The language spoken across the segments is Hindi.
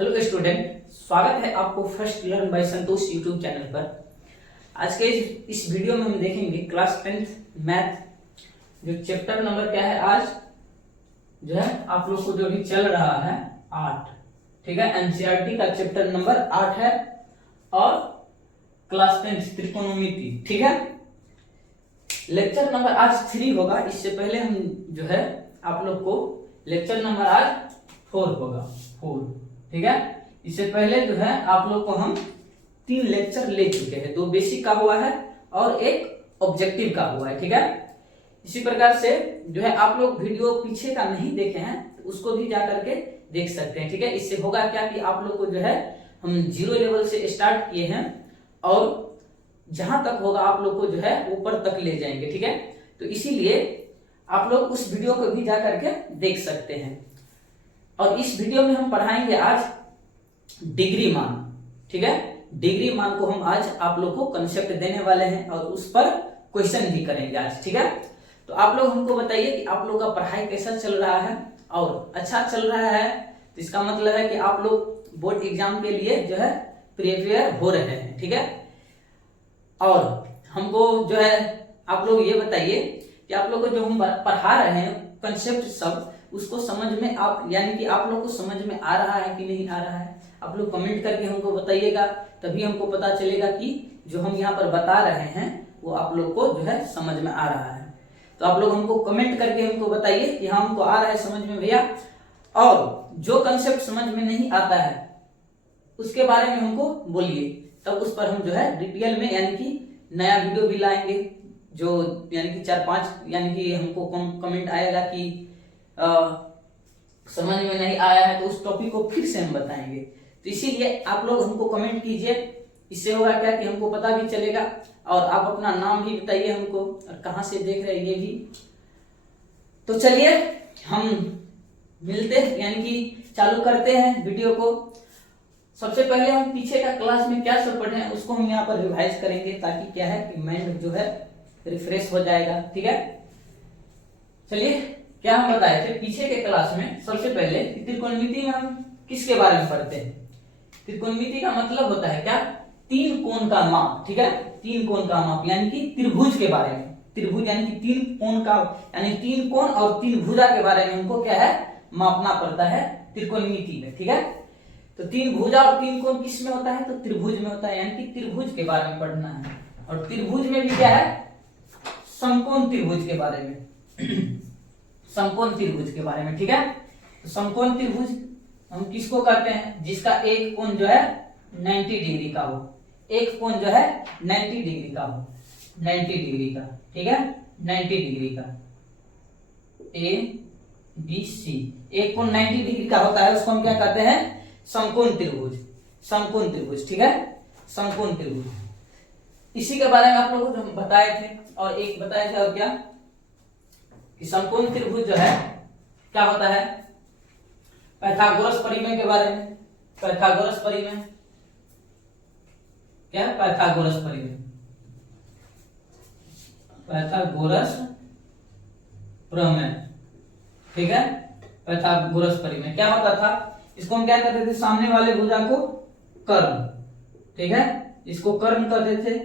हेलो स्टूडेंट, स्वागत है आपको first learn by Santosh YouTube channel पर। आज के इस वीडियो में हम देखेंगे क्लास 10th मैथ जो चैप्टर नंबर क्या है। आज जो है आप लोग को जो भी चल रहा है 8, ठीक है। एनसीईआरटी का चैप्टर नंबर 8 है और क्लास 10th त्रिकोणमिति, ठीक है। लेक्चर नंबर आज 3 होगा। इससे पहले हम जो है आप लोग को लेक्चर नंबर आज 4 होगा, 4, ठीक है। इससे पहले जो है आप लोग को हम 3 लेक्चर ले चुके हैं, 2 बेसिक का हुआ है और एक ऑब्जेक्टिव का हुआ है, ठीक है। इसी प्रकार से जो है आप लोग वीडियो पीछे का नहीं देखे हैं तो उसको भी जा करके देख सकते हैं, ठीक है। इससे होगा क्या कि आप लोग को जो है हम 0 लेवल से स्टार्ट किए हैं और जहां तक होगा आप लोग को जो है ऊपर तक ले जाएंगे, ठीक है। तो इसीलिए आप लोग उस वीडियो को भी जा करके देख सकते हैं। और इस वीडियो में हम पढ़ाएंगे आज डिग्री मान, ठीक है। डिग्री मान को हम आज आप लोग को कंसेप्ट देने वाले हैं और उस पर क्वेश्चन भी करेंगे आज, ठीक है। तो आप लोग हमको बताइए कि आप लोग का पढ़ाई कैसा चल रहा है। और अच्छा चल रहा है तो इसका मतलब है कि आप लोग बोर्ड एग्जाम के लिए जो है प्रिपेयर हो रहे हैं, ठीक है। और हमको जो है आप लोग ये बताइए कि आप लोग को जो हम पढ़ा रहे हैं कंसेप्ट सब उसको समझ में आप यानी कि आप लोग को समझ में आ रहा है कि नहीं आ रहा है। आप लोग कमेंट करके हमको बताइएगा, तभी हमको पता चलेगा कि जो हम यहाँ पर बता रहे हैं वो आप लोग को जो है समझ में आ रहा है। तो आप लोग हमको कमेंट करके हमको बताइए कि हाँ हमको आ रहा है समझ में भैया। और जो कंसेप्ट समझ में नहीं आता है उसके बारे में हमको बोलिए, तब उस पर हम जो है डिटेल में यानी कि नया वीडियो भी लाएंगे। जो यानी कि 4-5 यानी कि हमको कमेंट आएगा कि समझ में नहीं आया है तो उस टॉपिक को फिर से हम बताएंगे। तो इसीलिए आप लोग हमको कमेंट कीजिए। इससे होगा क्या कि हमको पता भी चलेगा और आप अपना नाम भी बताइए हमको और कहां से देख रहे हैं ये भी। तो चलिए हम मिलते हैं यानी कि चालू करते हैं वीडियो को। सबसे पहले हम पीछे का क्लास में क्या सब पढ़े हैं उसको हम यहाँ पर रिवाइज करेंगे, ताकि क्या है कि माइंड जो है रिफ्रेश हो जाएगा, ठीक है। चलिए क्या हम बताए थे पीछे के क्लास में। सबसे पहले त्रिकोणमिति में हम किसके बारे में पढ़ते हैं। त्रिकोणमिति का मतलब होता है क्या, 3 कोण का माप, ठीक है। 3 कोण का माप यानी कि त्रिभुज के बारे में। त्रिभुज यानी कि 3 कोण का यानी 3 कोण और 3 भुजा के बारे में हमको क्या है मापना पड़ता है त्रिकोणमिति में, ठीक है। तो 3 भुजा और 3 कोण किस में होता है, तो त्रिभुज में होता है, यानी कि त्रिभुज के बारे में पढ़ना है। और त्रिभुज में भी क्या है, समकोण त्रिभुज के बारे में समकोण त्रिभुज के बारे में, ठीक है। तो समकोण त्रिभुज हम किसको कहते हैं, जिसका एक कोण जो है 90 डिग्री का हो। एक कोण जो है 90 डिग्री का हो, 90 डिग्री का, ठीक है, 90 डिग्री का। ए बी सी एक कोण 90 डिग्री का होता है, उसको हम क्या कहते हैं, समकोण त्रिभुज। समकोण त्रिभुज, ठीक है, समकोण त्रिभुज। इसी के बारे में आप लोगों को बताए थे। और एक बताए थे और क्या कि समकोण त्रिभुज जो है क्या होता है, पाइथागोरस परिमेय के बारे में। पाइथागोरस परिमेय क्या है, पाइथागोरस परिमेय, पाइथागोरस प्रमेय, ठीक है। पाइथागोरस परिमेय क्या होता था, इसको हम क्या कहते थे, सामने वाले भुजा को कर्ण, ठीक है, इसको कर्ण कहते थे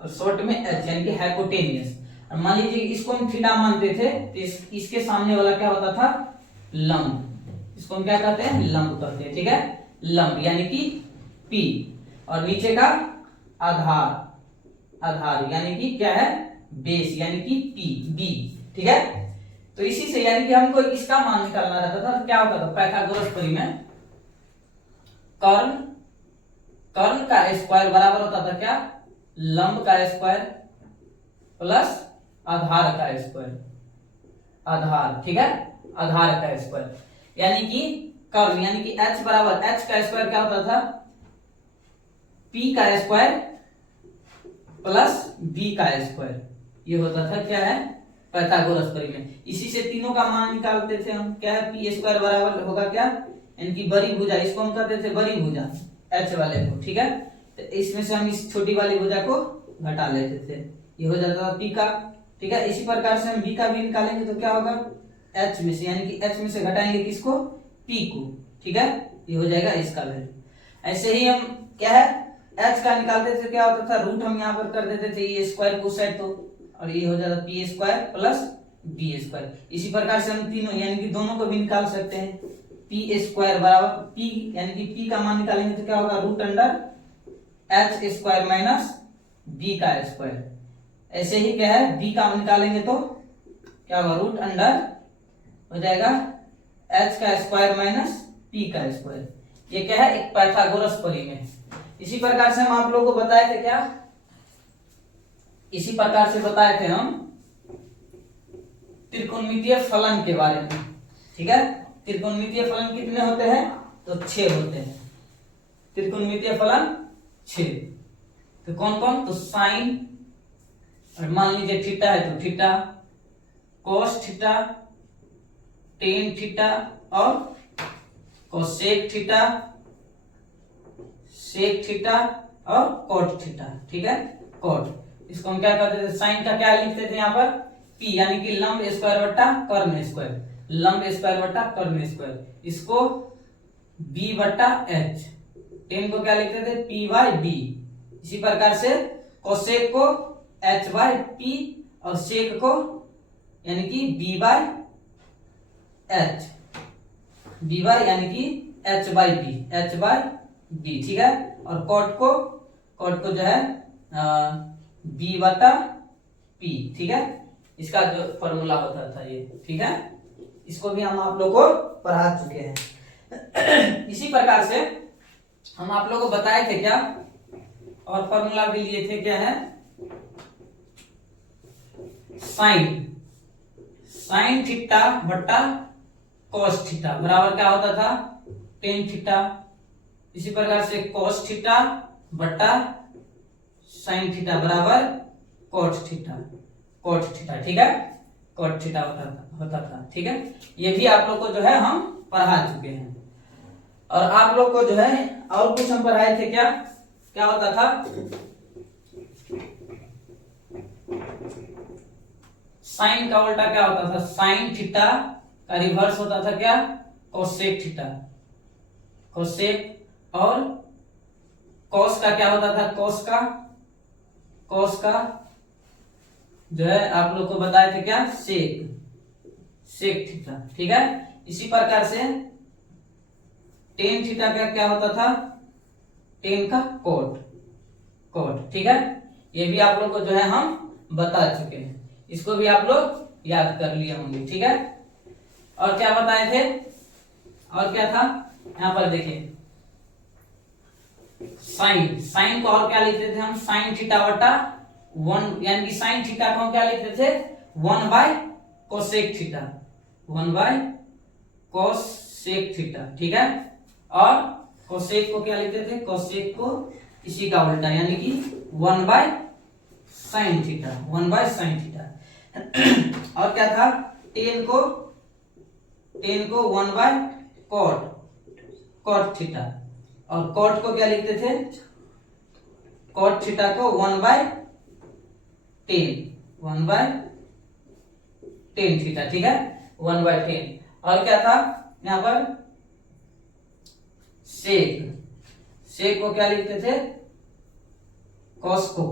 और शॉर्ट में एच यानी कि हाइपोटेनियस। और मान लीजिए इसको हम थीटा मानते थे तो इसके सामने वाला क्या होता था, लंब। इसको हम क्या कहते हैं, लंब कहते हैं, ठीक है, लंब यानी कि P। और नीचे का आधार, आधार यानी कि क्या है, बेस यानी कि P, B, ठीक है। तो इसी से यानी कि हमको इसका मान निकालना रहता था, तो क्या होता था, पाइथागोरस परिमेय कर्ण, कर्ण का स्क्वायर बराबर होता था क्या, लंब का स्क्वायर प्लस आधार का स्क्वायर, आधार, ठीक है, आधार का स्क्वायर यानी कि कर्ण यानी कि h बराबर, h का स्क्वायर क्या होता था, p का स्क्वायर प्लस b का स्क्वायर। ये होता था क्या है, पाइथागोरस परिमेय। इसी से तीनों का मान निकालते थे हम, क्या है, p स्क्वायर बराबर होगा क्या, यानी कि बड़ी भुजा, इसको हम कहते थे बड़ी भुजा h वाले को, ठीक है। तो इसमें से हम इस छोटी वाली भुजा को घटा लेते थे, ये हो जाता था p का, ठीक है। इसी प्रकार से हम b का भी निकालेंगे तो क्या होगा, h में से यानी कि h में से घटाएंगे किसको, p को, ठीक है, ये हो जाएगा इसका वैल्यू। ऐसे ही हम क्या है h का निकालते थे, क्या होता था रूट हम यहाँ पर कर देते थे ये स्क्वायर को साइड, तो और ये हो जाता P square plus B square. इसी प्रकार से हम तीनों यानी कि दोनों को भी निकाल सकते हैं। पी स्क्वायर बराबर पी यानी कि पी का मान निकालेंगे तो क्या होगा root under H square minus B का स्क्वायर। ऐसे ही क्या है बी का निकालेंगे तो क्या होगा रूट अंडर हो जाएगा एच का स्क्वायर माइनस पी का स्क्वायर। ये क्या है एक पाइथागोरस परिमेय है। इसी प्रकार से हम आप लोगों को बताए थे क्या, इसी प्रकार से बताए थे हम त्रिकोणमितीय फलन के बारे में। ठीक है, त्रिकोणमितीय फलन कितने होते हैं तो 6 होते हैं। त्रिकोणमितीय फलन 6। तो कौन कौन, तो साइन, और मान लीजिए थीटा है तो theta, cos theta, tan theta और कोसेक थीटा, सेक थीटा और कॉट थीटा। ठीक है, कॉट इसको हम क्या करते थे, साइन का क्या लिखते थे यहाँ पर पी यानी कि लंब स्क्वायर बट्टा कर्ण स्क्वायर, लंब स्क्वायर बट्टा कर्ण स्क्वायर, इसको बी बट्टा एच। टेन को क्या लिखते थे पी बाई बी। इसी प्रकार से कोसेक को एच बाई पी और सेक को यानी कि B by H, B by यानी कि H by B, H by B. ठीक है, और कॉट को जो है बी बटा पी। ठीक है, इसका जो फॉर्मूला होता था ये। ठीक है, इसको भी हम आप लोग को पढ़ा चुके हैं। इसी प्रकार से हम आप लोग को बताए थे क्या, और फॉर्मूला भी लिए थे, क्या है साइन थीटा बट्टा कॉस थीटा बराबर क्या होता था टेन थीटा। इसी प्रकार से कॉस थीटा बट्टा साइन थीटा बराबर कॉट थीटा, ठीक है, कॉट थीटा होता था। ठीक है, ये भी आप लोग को जो है हम पढ़ा चुके हैं। और आप लोग को जो है और कुछ हम पढ़ाए थे, क्या होता था साइन का उल्टा क्या होता था, साइन थीटा का रिवर्स होता था क्या कोसेक थीटा, कोसेक। और कॉस का क्या होता था, कॉस का जो है आप लोग को बताए थे क्या सेक थीटा। ठीक है, इसी प्रकार से टेन थीटा का क्या होता था, टेन का कोट। ठीक है, ये भी आप लोग को जो है हम बता चुके हैं, इसको भी आप लोग याद कर लिए होंगे। ठीक है, और क्या बताए थे, और क्या था यहाँ पर देखिए साइन को और क्या लिखते थे हम, साइन थीटा बटा 1 यानी कि साइन थीटा को हम क्या लिखते थे 1 bye cosec theta, 1 bye cosec theta. ठीक है, और कोसेक को क्या लिखते थे, कोसेक को इसी का उल्टा यानी कि 1 by sine theta, 1 by sine theta. और क्या था टेन को 1 बाय कॉट थीटा, और कॉट को क्या लिखते थे, कॉट थीटा को 1 बाय 10 थीटा। ठीक है, 1 बाय 10। और क्या था यहाँ पर सेक को क्या लिखते थे, कॉस को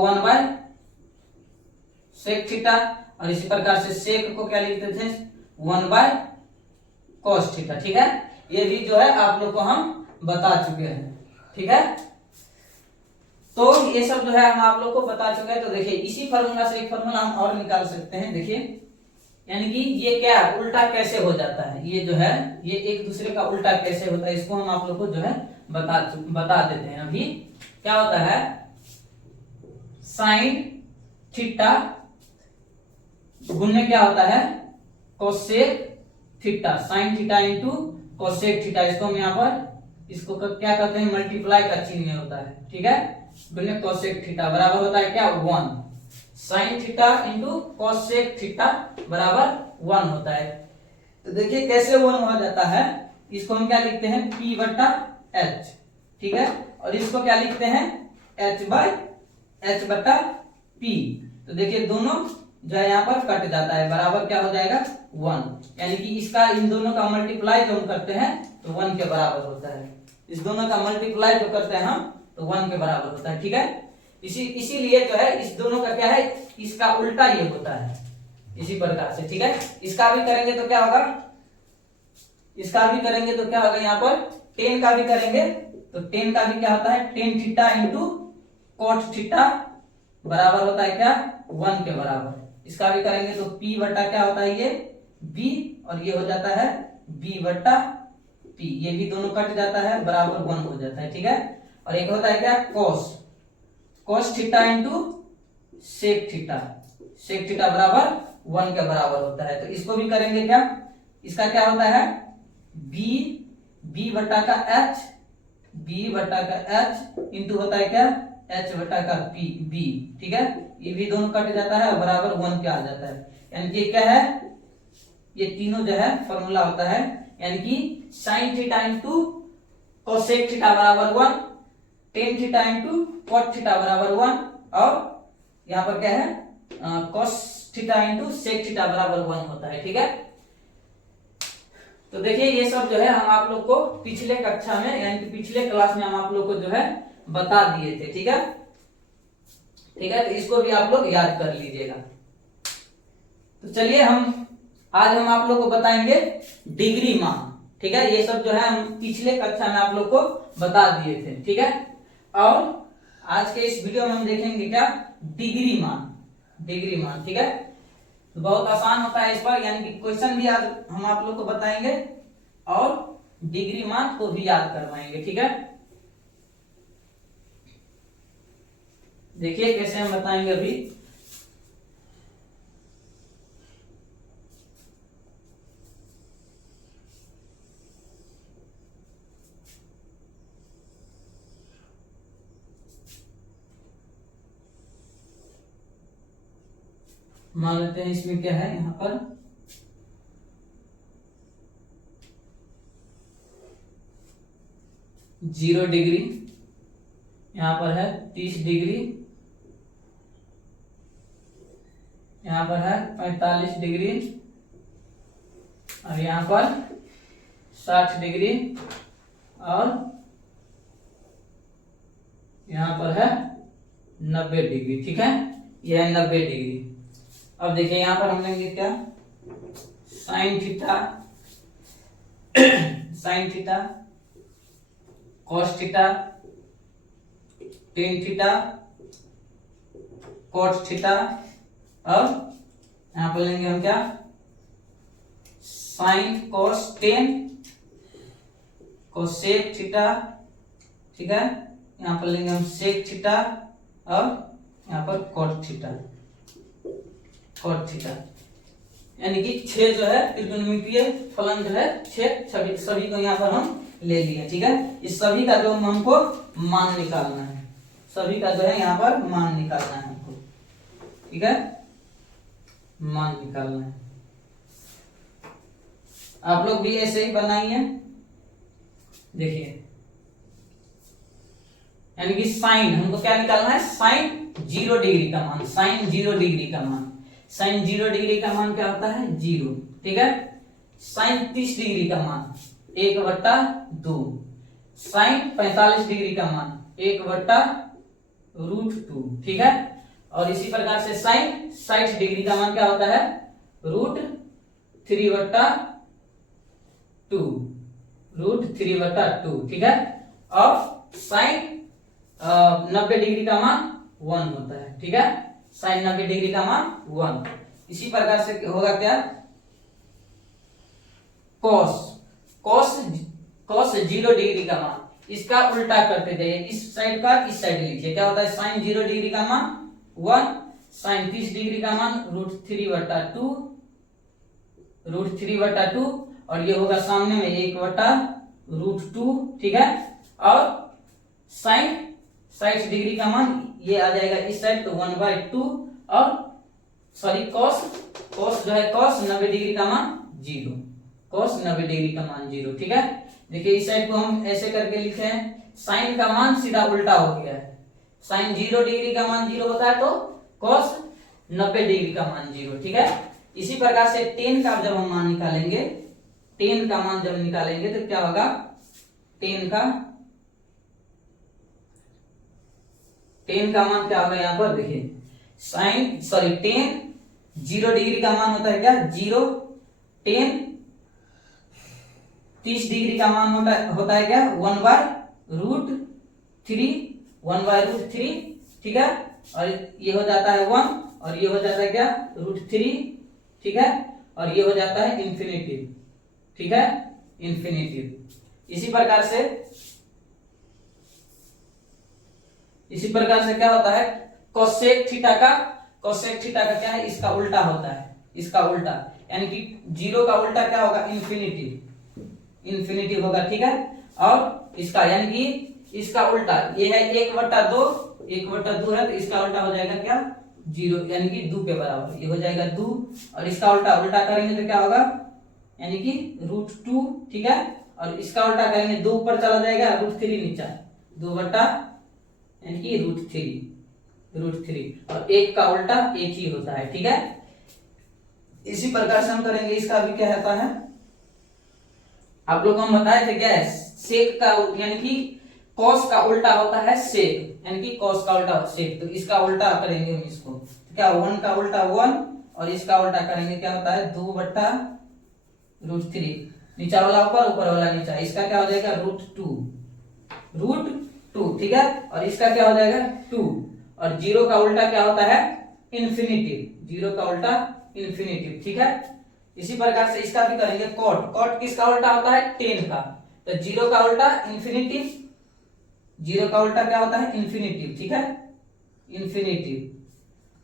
1 बाय सेक थीटा, और इसी प्रकार से सेक को क्या लिखते थे 1 बाय कॉस थीटा। ठीक है, ये भी जो है आप लोग को हम बता चुके हैं। ठीक है, तो ये सब जो है हम आप लोग को बता चुके हैं। तो देखिए इसी फार्मूला से एक फार्मूला हम और निकाल सकते हैं। देखिए यानी कि ये क्या उल्टा कैसे हो जाता है, ये जो है ये एक दूसरे का उल्टा कैसे होता है, इसको हम आप लोग को जो है बता देते हैं। अभी क्या होता है साइन थीटा गुणने क्या होता है cosec theta, sign theta into cosec theta. इसको हम यहाँ पर इसको क्या करते हैं मल्टीप्लाई का चिन्ह होता है। ठीक है, गुणित कोसेक थीटा बराबर होता है क्या 1, sign theta into cosec theta बराबर 1 होता है। तो देखिए कैसे 1 हो जाता है, इसको हम क्या लिखते हैं P बट्टा H। ठीक है, और इसको क्या लिखते हैं H बट्टा P। तो देखिए दोनों जो है यहाँ पर कट जाता है, बराबर क्या हो जाएगा 1, यानी कि इसका इन दोनों का मल्टीप्लाई जो हम करते हैं तो 1 के बराबर होता है। इस दोनों का मल्टीप्लाई जो करते हैं हम तो 1 के बराबर होता है। ठीक है, इसीलिए जो है इस दोनों का क्या है, इसका उल्टा ये होता है इसी प्रकार से। ठीक है, इसका भी करेंगे तो क्या होगा, इसका भी करेंगे तो क्या होगा, यहाँ पर 10 का भी करेंगे तो 10 का भी क्या होता है, tan theta into cot theta बराबर होता है क्या, 1 के बराबर। इसका भी करेंगे तो P बटा क्या होता है, ये B, और ये हो जाता है B बटा P, ये भी दोनों कट जाता है बराबर 1 हो जाता है। ठीक है, और एक होता है क्या, cos theta into sec theta बराबर 1 के बराबर होता है। तो इसको भी करेंगे क्या, इसका क्या होता है B बटा का H इंटू होता है क्या, H बटा का B। ठीक है, ये भी दोनों कट जाता है बराबर 1 के आ जाता है। यानी कि क्या है, ये तीनों जो है फॉर्मूला होता है, यानी कि sine theta into cosec theta बराबर 1, tan theta into cot theta बराबर 1, और यहाँ पर क्या है cos theta into sec theta बराबर 1 होता है। ठीक है, तो देखिए ये सब जो है हम आप लोग को पिछले कक्षा में यानी कि पिछले क्लास में हम आप लोग को जो है बता दिए थे। ठीक है, तो इसको भी आप लोग याद कर लीजिएगा। तो चलिए आज हम आप लोग को बताएंगे डिग्री मान। ठीक है, ये सब जो है हम पिछले कक्षा में आप लोग को बता दिए थे। ठीक है, और आज के इस वीडियो में हम देखेंगे क्या, डिग्री मान। ठीक है, तो बहुत आसान होता है इस पर, यानी कि क्वेश्चन भी आज हम आप लोग को बताएंगे और डिग्री मान को भी याद करवाएंगे। ठीक है, देखिए कैसे हम बताएंगे अभी। मान लेते हैं इसमें क्या है, यहाँ पर 0 डिग्री, यहाँ पर है 30 डिग्री, यहाँ पर है 45 डिग्री, और यहाँ पर 60 डिग्री, और यहाँ पर है 90 डिग्री। ठीक है, यह है 90 डिग्री। अब देखिए यहाँ पर हम लेंगे क्या, sine theta cos theta, tan theta, cot theta, और यहाँ पर लेंगे हम क्या, साइन कॉस 10 कोसेक थीटा। ठीक है, यहाँ पर लेंगे हम सेक थीटा, और यहाँ पर कॉट थीटा। यानी कि 6 जो है त्रिकोणमितीय फलन जो है 6 सभी को यहाँ पर हम ले लिए। ठीक है, इस सभी का जो हमको मान निकालना है, सभी का जो है यहाँ पर मान निकालना है हमको। ठीक है, मान निकालना है। आप लोग भी ऐसे ही बनाइए। देखिए, यानी कि साइन हमको क्या निकालना है, साइन 0 डिग्री का मान, साइन 0 डिग्री का मान क्या होता है, 0। ठीक है, साइन 30 डिग्री का मान 1/2, साइन 45 डिग्री का मान 1/√2। ठीक है, और इसी प्रकार से साइन 60 डिग्री का मान क्या होता है, √3/2। ठीक है, और साइन 90 डिग्री का मान 1 होता है। ठीक है, साइन 90 डिग्री का मान 1। इसी प्रकार से होगा क्या, कॉस 0 डिग्री का मान, इसका उल्टा करते जाइए, इस साइड का इस साइड लिखिए। क्या होता है, साइन 0 डिग्री का मान 1, साइन 30 डिग्री का मान √3/2, और ये होगा सामने में 1/√2। ठीक है, और साइन 60 डिग्री का मान ये आ जाएगा इस साइड, तो 1/2, और सॉरी कॉस जो है कॉस 90 डिग्री का मान 0, कॉस 90 डिग्री का मान 0। ठीक है, देखिए इस साइड को हम ऐसे करके लिखे हैं, साइन का मान सीधा उल्टा हो गया है, साइन 0 डिग्री का मान 0 होता है तो कॉस 90 डिग्री का मान 0। ठीक है, इसी प्रकार से 10 का जब हम मान निकालेंगे टेन का मान जब निकालेंगे तो क्या होगा, टेन का मान क्या होगा यहाँ पर देखिए, टेन 0 डिग्री का मान होता है क्या, 0। 10 30 डिग्री का मान होता है क्या, 1/√3, 1/√3, ठीक है। और ये हो जाता है 1, और ये हो जाता है क्या, √3, ठीक है। और ये हो जाता है इंफिनिटिव, ठीक है, इंफिनिटिव। इसी प्रकार से क्या होता है, कोसेक थीटा का क्या है, इसका उल्टा होता है, इसका उल्टा, यानी कि 0 का उल्टा क्या होगा, इंफिनिटिव होगा, ठीक है। और इसका यानी कि इसका उल्टा ये है 1/2 है, तो इसका उल्टा हो जाएगा क्या, 0, यानी कि 2 के बराबर, ये हो जाएगा 2। और इसका उल्टा करेंगे तो क्या होगा, यानी कि √2, ठीक है। और इसका उल्टा करेंगे 2 ऊपर चला जाएगा, √3 नीचा, 2 बटा यानी कि √3, और 1 का उल्टा 1 ही होता है, ठीक है। इसी प्रकार से हम करेंगे, इसका भी क्या होता है, आप लोग को हम बताए थे क्या, सेक का यानी कि कॉस का उल्टा होता है सेक, यानी कि कॉस का उल्टा सेक, तो इसका उल्टा करेंगे हम इसको, तो क्या 1 का उल्टा 1, और इसका उल्टा करेंगे क्या होता है, 2/√3, नीचा वाला ऊपर, ऊपर वाला नीचा, इसका क्या हो जाएगा, √2, ठीक है। और इसका क्या हो जाएगा 2, और 0 का उल्टा क्या होता है, इंफिनिटिव, 0 का उल्टा इंफिनिटिव, ठीक है। इसी प्रकार से इसका भी करेंगे, कॉट किसका उल्टा होता है, 10 का, तो 0 का उल्टा इंफिनिटिव, 0 का उल्टा क्या होता है, इंफिनिटिव, ठीक है, इंफिनिटिव।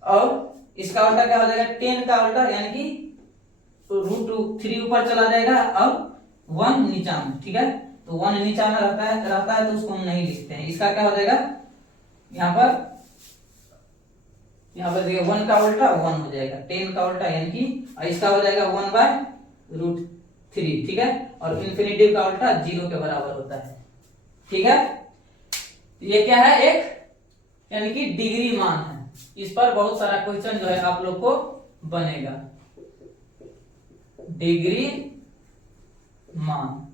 और इसका उल्टा क्या हो जाएगा, 10 का उल्टा, यानी कि √3 ऊपर चला जाएगा और 1 नीचा में, ठीक है। तो 1 नीचा में रहता है तो उसको हम नहीं लिखते हैं। इसका क्या हो जाएगा, यहाँ पर देखिए 1 का उल्टा 1 हो जाएगा, 10 का उल्टा, यानी कि इसका हो जाएगा 1/√3, ठीक है। और इंफिनिटिव का उल्टा 0 के बराबर होता है, ठीक है। ये क्या है, एक यानी कि डिग्री मान है। इस पर बहुत सारा क्वेश्चन जो है आप लोग को बनेगा, डिग्री मान,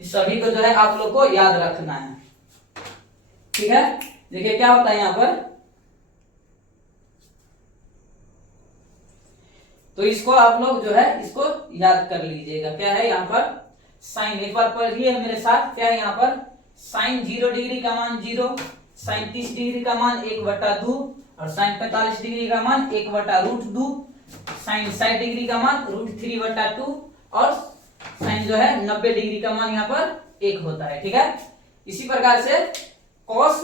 इस सभी को जो है आप लोग को याद रखना है, ठीक है। देखिए क्या होता है यहाँ पर, तो इसको आप लोग जो है इसको याद कर लीजिएगा। क्या है यहाँ पर, साइन, एक बार पढ़िए मेरे साथ, क्या है यहाँ पर, साइन 0 डिग्री का मान 0, साइन 30 डिग्री का मान 1/2, और साइन 45 डिग्री का मान 1/√2, साइन 60 डिग्री का मान √3/2, और साइन जो है 90 डिग्री का मान यहाँ पर 1 होता है, ठीक है। इसी प्रकार से कॉस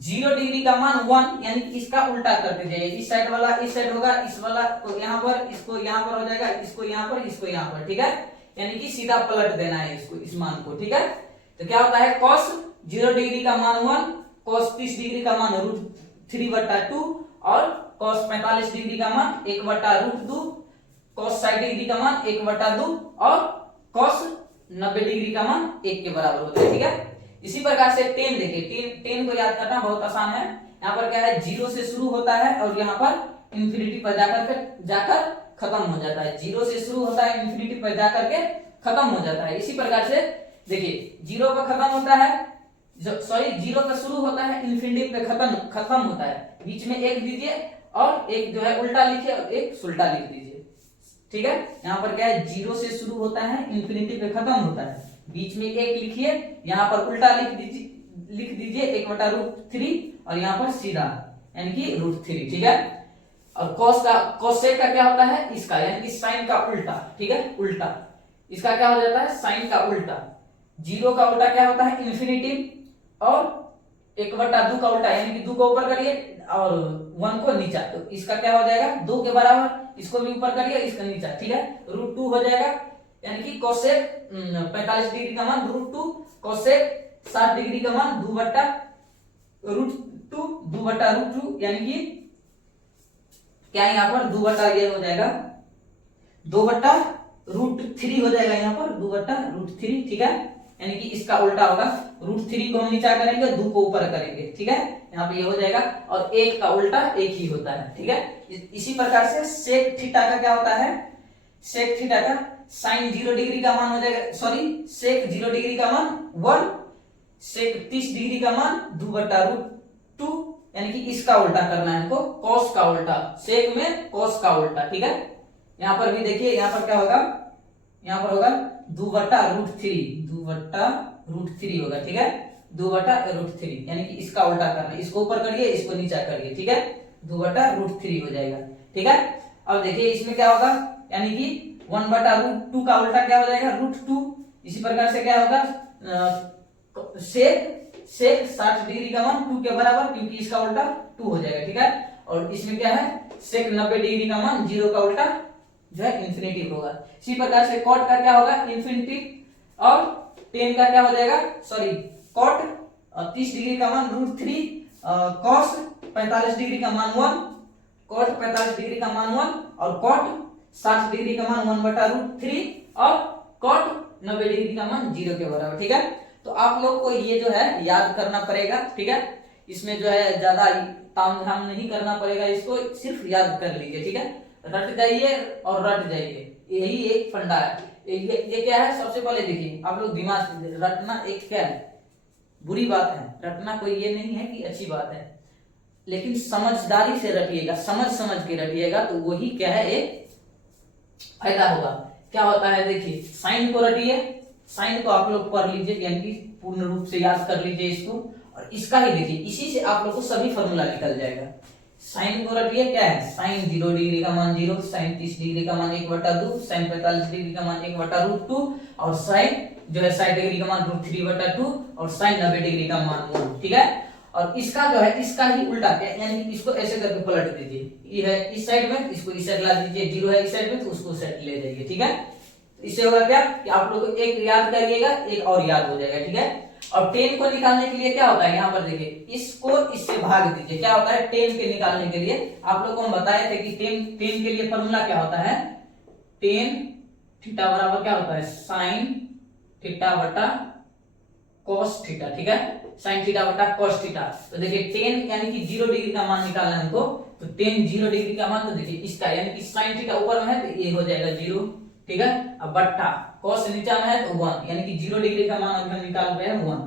0 डिग्री का मान 1, यानी कि इसका उल्टा करते जाइए, इस साइड वाला इस साइड होगा, इस वाला को यहाँ पर, इसको यहाँ पर हो जाएगा, इसको यहाँ पर, इसको यहाँ पर, ठीक है। यानी कि सीधा पलट देना है इसको, इस मान को, ठीक है। तो क्या होता है, cos 0 डिग्री का मान 1, cos 30 डिग्री का मान √3/2, और cos 45 डिग्री का मान 1/√2, cos 60 डिग्री का मान 1/2, और cos 90 डिग्री का मान 1 के बराबर होता है, ठीक है। इसी प्रकार से 10 देखिए, 10 को याद करना बहुत आसान है। यहाँ पर क्या है, 0 से शुरू होता है और यहाँ पर इंफिनिटी पर जाकर खत्म हो जाता है। 0 से शुरू होता है, इंफिनिटी पर जाकर के खत्म हो जाता है। इसी प्रकार से देखिए 0 का खत्म होता है, 0 का शुरू होता है, इंफिनिटी पे खत्म होता है, बीच में 1 दीजिए और एक जो है उल्टा लिखिए और एक सुल्टा लिख दीजिए, ठीक है। यहाँ पर क्या है, 0 से शुरू होता है, इंफिनिटी पे खत्म होता है, बीच में 1 लिखिए, यहाँ पर उल्टा लिख दीजिए 1/√3, और यहाँ पर सीधा यानी कि √3, ठीक है। और कोसेक का क्या होता है, इसका यानी कि साइन का उल्टा, ठीक है, उल्टा, इसका क्या हो जाता है, साइन का उल्टा। 0 का उल्टा क्या होता है, इंफिनिटी, और 1/2 का उल्टा यानी कि 2 को ऊपर करिए और 1 को नीचा, तो इसका क्या हो जाएगा 2 के बराबर, इसको भी ऊपर करिए, इसका नीचा, ठीक है, √2 हो जाएगा। यानी कि कोसेक 45 डिग्री का मान √2, कोसेक 60 डिग्री का मान 2/√2, यानी कि क्या यहाँ पर 2 ये हो जाएगा 2/√3 हो जाएगा, यहाँ पर 2/√3, ठीक है। यानी कि इसका उल्टा होगा, √3 को हम नीचा करेंगे, 2 को ऊपर करेंगे, ठीक है, यहाँ पे ये हो जाएगा, और 1 का उल्टा 1 ही होता है, ठीक है। इसी प्रकार से सेक थीटा का क्या होता है, सेक थीटा का साइन 0 डिग्री का मान हो जाएगा, सॉरी सेक 0 डिग्री का मान 1, सेक 30 डिग्री का मान 2/√2, यानी कि इसका उल्टा करना है हमको, कॉस का उल्टा, सेक में कॉस का उल्टा। ठीक है, यहां पर भी देखिए, यहां पर क्या होगा, यहां पर होगा 2/√3, 2/√3 होगा। ठीक है, 2/√3, यानी कि इसका उल्टा करना, इसको ऊपर करिए, इसको नीचा करिए। ठीक है, 2/√3 हो जाएगा। ठीक है, अब देखिए इसमें क्या होगा, यानी कि 1/√2 का उल्टा क्या हो जाएगा, √2। इसी प्रकार से क्या होगा, सेक 60 डिग्री का मान 2 के बराबर, क्योंकि इसका उल्टा 2 हो जाएगा। ठीक है, और इसमें क्या है, सेक 90 डिग्री का मान 0 का उल्टा जो है इन्फिनिटी होगा। इसी प्रकार से कॉट का क्या होगा, इन्फिनिटी, और टेन का क्या हो जाएगा, सॉरी कॉट 30 डिग्री का मान √3, कॉस 45 डिग्री का मान 1, कॉट 45 डिग्री का मान 1, और कॉट 60 डिग्री का मान 1/√3, और कॉट 90 डिग्री का मान 0 के बराबर। ठीक है, तो आप लोग को ये जो है याद करना पड़ेगा। ठीक है, इसमें जो है ज्यादा ताम झाम नहीं करना पड़ेगा, इसको सिर्फ याद कर लीजिए। ठीक है, रट जाइए और रट जाइए, यही एक फंडा है। ये क्या है, सबसे पहले देखिए आप लोग दिमाग से, रटना एक क्या है, बुरी बात है, रटना कोई ये नहीं है कि अच्छी बात है, लेकिन समझदारी से रटिएगा, समझ के रटिएगा, तो वही क्या है, एक फायदा होगा। क्या होता है, देखिए साइन को रटिए, साइन को आप लोग पढ़ लीजिए, यानी कि पूर्ण रूप से याद कर लीजिए इसको, और इसका ही देखिए, इसी से आप लोग को सभी फॉर्मूला निकल जाएगा। साइन को रटिए, क्या है, साइन 0 डिग्री का मान 0, साइन 30 डिग्री का मान 1/2, साइन 45 डिग्री का मान 1/√2, और साइन जो है 60 डिग्री का मान √3/2, और साइन 90 डिग्री का मान 1। ठीक है, और इसका जो है, इसका ही उल्टा, यानी कि इसको ऐसे करके पलट दीजिए, ये है इस साइड में, इसको इस साइड ला दीजिए, 0 है इस साइड में तो उसको साइड ले जाइए। ठीक है, इससे होगा क्या कि आप लोग को एक याद करिएगा, एक और याद हो जाएगा। ठीक है, और 10 को निकालने के लिए क्या होता है, यहाँ पर देखिए, इसको इससे भाग दीजिए। क्या होता है, 10 के निकालने के लिए आप लोग को हम बताए थे कि 10 के लिए फॉर्मूला क्या होता है, 10 थीटा बराबर क्या होता है, साइन थीटा बटा कॉस थीटा। ठीक है, साइन थीटा बटा कॉस थीटा। तो देखिए 10 यानी कि 0 डिग्री का मान निकालना है हमको, तो 10 0 डिग्री का मान, तो देखिए इसका यानी कि साइन थीटा ऊपर में है तो ये हो जाएगा 0। ठीक है, अब बट्टा कॉस नीचा में है तो 1, यानी कि 0 डिग्री का मान अभी हम निकाल रहे हैं 1।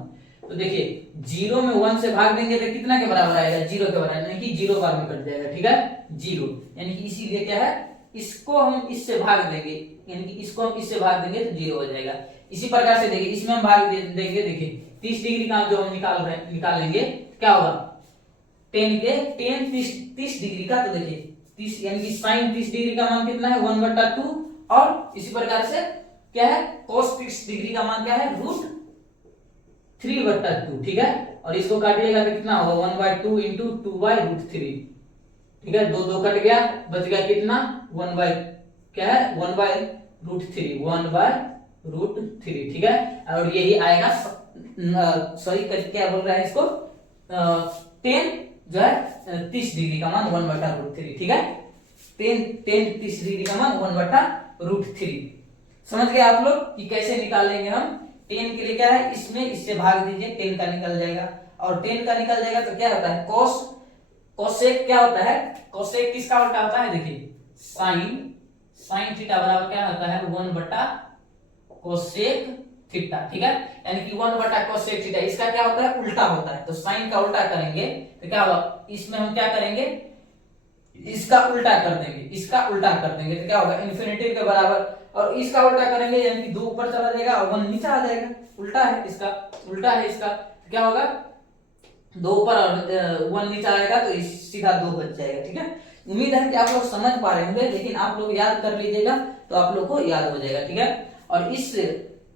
तो देखिए 0 में 1 से भाग देंगे तो कितना के बराबर आएगा, 0 के बराबर, यानी कि 0 बार में कट जाएगा। ठीक है, 0, यानी कि इसीलिए क्या है, इसको हम इससे भाग देंगे, यानी कि इसको हम इससे भाग देंगे तो 0 हो जाएगा। इसी प्रकार से देखिए इसमें हम भाग देंगे, देखिए 30 डिग्री का जो हम निकालेंगे क्या होगा, 30 डिग्री का, तो देखिए 30 यानी कि साइन 30 डिग्री का मान कितना है, 1/2, और इसी प्रकार से क्या है, cos 30 डिग्री का मान क्या है, √3/2। ठीक है, और इसको काटिएगा तो कितना होगा, 1/2 इंटू 2/√3। ठीक है, 2 कट गया, बच गया कितना, 1 बाय क्या है, 1/√3, 1/√3। ठीक है, और यही आएगा, सॉरी क्या बोल रहा है इसको, 10 जो है 30 डिग्री का मान 1/√3। ठीक है, 10 30 डिग्री का मान 1/√3। समझ गए आप लोग कि कैसे निकालेंगे हम। 10 के लिए क्या है, इसमें इससे भाग दीजिए, 10 का निकल जाएगा, और 10 का निकल जाएगा तो क्या होता है, कोसेक क्या होता है, कोसेक किसका उल्टा होता है, देखिए साइन थीटा बराबर क्या होता है, 1/कोसेक थीटा। ठीक है, यानी कि 1/कोसेक थीटा, इसका क्या होता है, उल्टा होता है। तो साइन का उल्टा करेंगे तो क्या होगा, इसमें हम क्या करेंगे, इसका उल्टा कर देंगे, इसका उल्टा कर देंगे तो क्या होगा, इन्फिनिटी के बराबर, और इसका उल्टा करेंगे यानी कि 2 ऊपर चला जाएगा और 1 नीचे आ जाएगा, उल्टा है इसका, उल्टा है इसका, तो क्या होगा, 2 ऊपर और 1 नीचे आएगा तो सीधा 2 बच जाएगा। ठीक है, उम्मीद है कि आप लोग समझ पा रहे होंगे, लेकिन आप लोग याद कर लीजिएगा तो आप लोग को याद हो जाएगा। ठीक है, और इस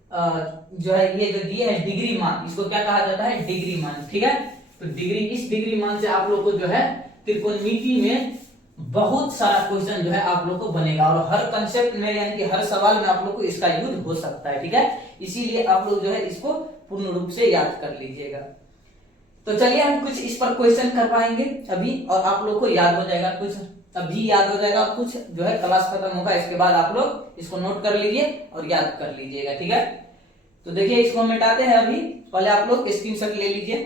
जो है ये जो दिए है डिग्री मान, इसको क्या कहा जाता है, डिग्री मान। ठीक है, तो डिग्री, इस डिग्री मान से आप लोग को जो है त्रिकोणमिति में बहुत सारा क्वेश्चन जो है आप लोग को बनेगा, और हर कंसेप्ट में यानी कि हर सवाल में आप लोग को इसका यूज हो सकता है। ठीक है, इसीलिए आप लोग जो है इसको पूर्ण रूप से याद कर लीजिएगा। तो चलिए हम कुछ इस पर क्वेश्चन कर पाएंगे अभी, और आप लोग को याद हो जाएगा, कुछ अभी याद हो जाएगा, कुछ जो है क्लास खत्म होगा इसके बाद आप लोग इसको नोट कर लीजिए और याद कर लीजिएगा। ठीक है, तो देखिए इसको हम मिटाते हैं अभी, पहले आप लोग स्क्रीनशॉट ले लीजिए।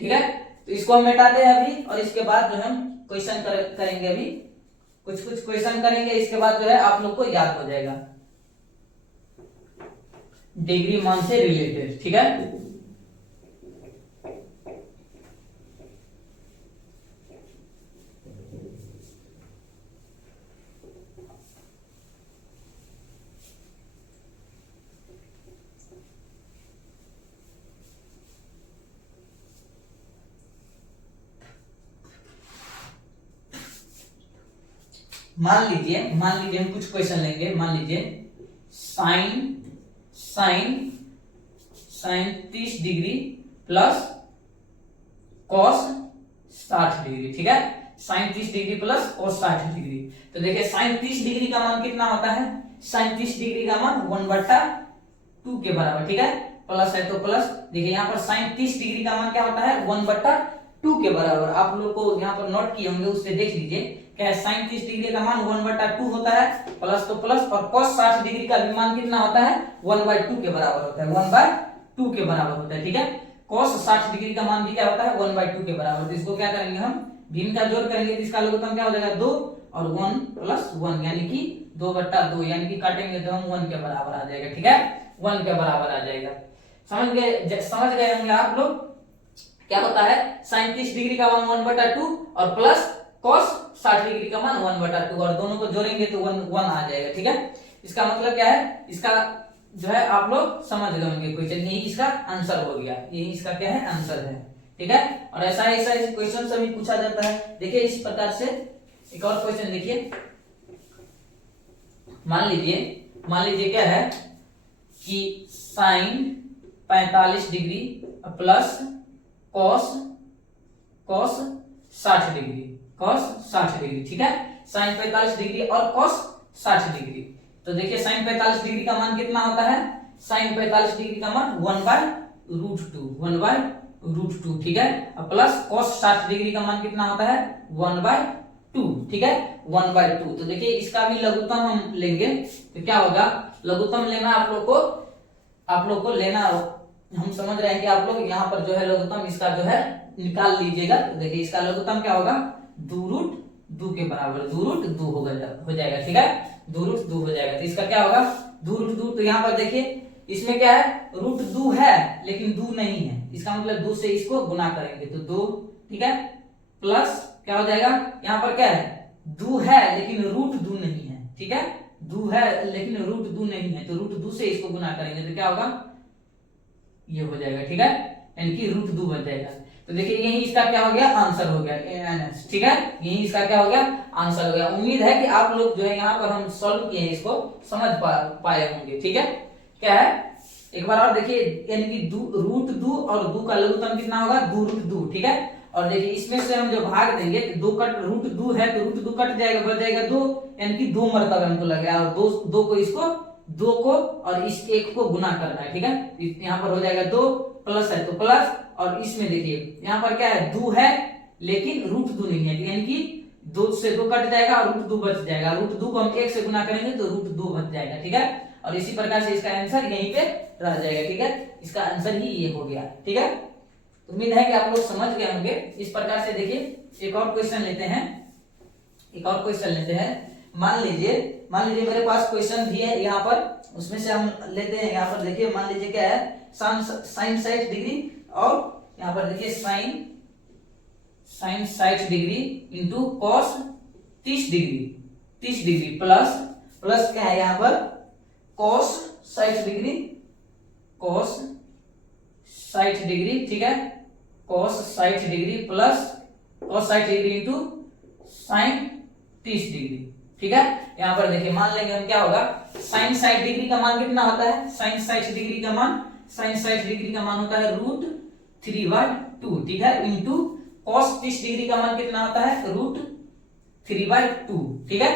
ठीक है, तो इसको हम मिटाते हैं अभी, और इसके बाद जो हम क्वेश्चन करेंगे अभी। कुछ कुछ क्वेश्चन करेंगे, इसके बाद जो है आप लोग को याद हो जाएगा डिग्री मान से रिलेटेड। ठीक है, मान लीजिए हम कुछ क्वेश्चन लेंगे। मान लीजिए sine 30 degree plus cos 60 degree. ठीक है, sine 30 degree plus cos 60 degree. तो देखिए साइन 30 डिग्री का मान कितना होता है? साइन 30 डिग्री का मान 1/2 के बराबर। ठीक है, प्लस है तो प्लस। देखिए यहाँ पर साइन 30 डिग्री का मान क्या होता है? 1/2 के बराबर। आप लोग को यहाँ पर नोट किए होंगे, उससे देख लीजिए क्या है। साइन 30 डिग्री का मान 1/2 होता है, प्लस तो प्लस, और cos 60 डिग्री का मान कितना होता है? 1/2 के बराबर होता है, 1/2 के बराबर होता है। ठीक है, cos 60 डिग्री का मान भी क्या होता है? 1/2 के बराबर। तो इसको क्या करेंगे हम? भिन्न का जोड़ करेंगे तो इसका लघुत्तम क्या हो जाएगा? 2 और 1 प्लस 1 यानी कि 2/2, यानी कि काटेंगे तो हम 1 के बराबर आ जाएगा। ठीक है, 1 के बराबर आ जाएगा। समझ गए होंगे आप लोग क्या होता है? साइन 30 डिग्री का मान 1/2 और प्लस cos 60 डिग्री का मान 1/2, और दोनों को जोड़ेंगे तो 1 आ जाएगा। ठीक है, इसका मतलब क्या है? इसका जो है आप लोग समझ गए होंगे क्वेश्चन, यही इसका आंसर हो गया, यही इसका क्या है? आंसर है। ठीक है, और ऐसा क्वेश्चन सभी पूछा जाता है। देखिए इस प्रकार से एक और क्वेश्चन देखिए। मान लीजिए क्या है कि sine 45 degree plus cos 60 degree, cos 60 degree. ठीक है, साइन 45 डिग्री और cos 60 डिग्री। तो देखिए साइन 45 डिग्री का मान कितना होता है? साइन 45 डिग्री का मान 1/√2। ठीक है, और प्लस cos 60 डिग्री का मान कितना होता है? 1/2। ठीक है, 1/2। तो देखिए इसका भी लघुत्तम हम लेंगे तो क्या होगा? लघुत्तम लेना आप लोग को लेना, हम समझ रहे हैं कि आप लोग यहाँ पर जो है लघुत्तम इसका जो है निकाल लीजिएगा। तो देखिए इसका लघुत्तम क्या होगा? 2√2 के बराबर, 2√2 हो जाएगा। ठीक है, 2√2 हो जाएगा। तो इसका क्या होगा? 2√2। तो यहाँ पर देखिए इसमें क्या है? √2 है लेकिन 2 नहीं है, इसका मतलब 2 से इसको गुना करेंगे तो 2। ठीक है, प्लस क्या हो जाएगा? यहाँ पर क्या है? 2 है लेकिन √2 नहीं है। ठीक है, 2 है लेकिन √2 नहीं है, तो √2 से इसको गुना करेंगे तो क्या होगा? ये हो जाएगा। ठीक है, यानी कि √2 बन जाएगा। तो देखिए यही इसका क्या हो गया? आंसर हो गया। ठीक है, यही इसका क्या हो गया? आंसर हो गया। उम्मीद है कि आप लोग जो है यहाँ पर हम सॉल्व किए हैं इसको समझ पाए होंगे। ठीक है, क्या है एक बार और देखिए, यानी कि √2 और 2 का लघुत्तम कितना होगा? 2√2। ठीक है, और देखिए इसमें से हम जो भाग देंगे तो 2 कट √2 है तो √2 कट जाएगा, बच जाएगा 2, यानी कि 2 मरतबा हमको लगेगा, और 2 को इसको 2 को और इस 1 को गुना करना है। ठीक है, यहाँ पर हो जाएगा 2, प्लस है तो प्लस, और इसमें देखिए यहाँ पर क्या है? 2 है लेकिन √2 नहीं है, यानी कि 2 से 2 कट जाएगा और √2 बच जाएगा। √2 को हम 1 से गुना करेंगे तो √2 बच जाएगा। ठीक है, और इसी प्रकार से इसका आंसर यहीं पे रह जाएगा। ठीक है, इसका आंसर ही ये हो गया। ठीक है, उम्मीद है कि आप लोग समझ गए होंगे। इस प्रकार से देखिए एक और क्वेश्चन लेते हैं। मान लीजिए मेरे पास क्वेश्चन भी है यहाँ पर, उसमें से हम लेते हैं। यहाँ पर देखिए मान लीजिए क्या है? साइन 60 डिग्री और यहाँ पर देखिए sine 60 degree into cos 30 degree plus क्या है यहाँ पर? Cos 60 degree. ठीक है, cos 60 degree plus cos 60 degree into sine 30 degree. ठीक है, यहाँ पर देखिए मान लेंगे हम क्या होगा? साइन 60 डिग्री का मान कितना होता है? साइन 60 डिग्री का मान होता है √3/2। ठीक है, इंटू कॉस 30 डिग्री का मान कितना होता है? √3/2। ठीक है,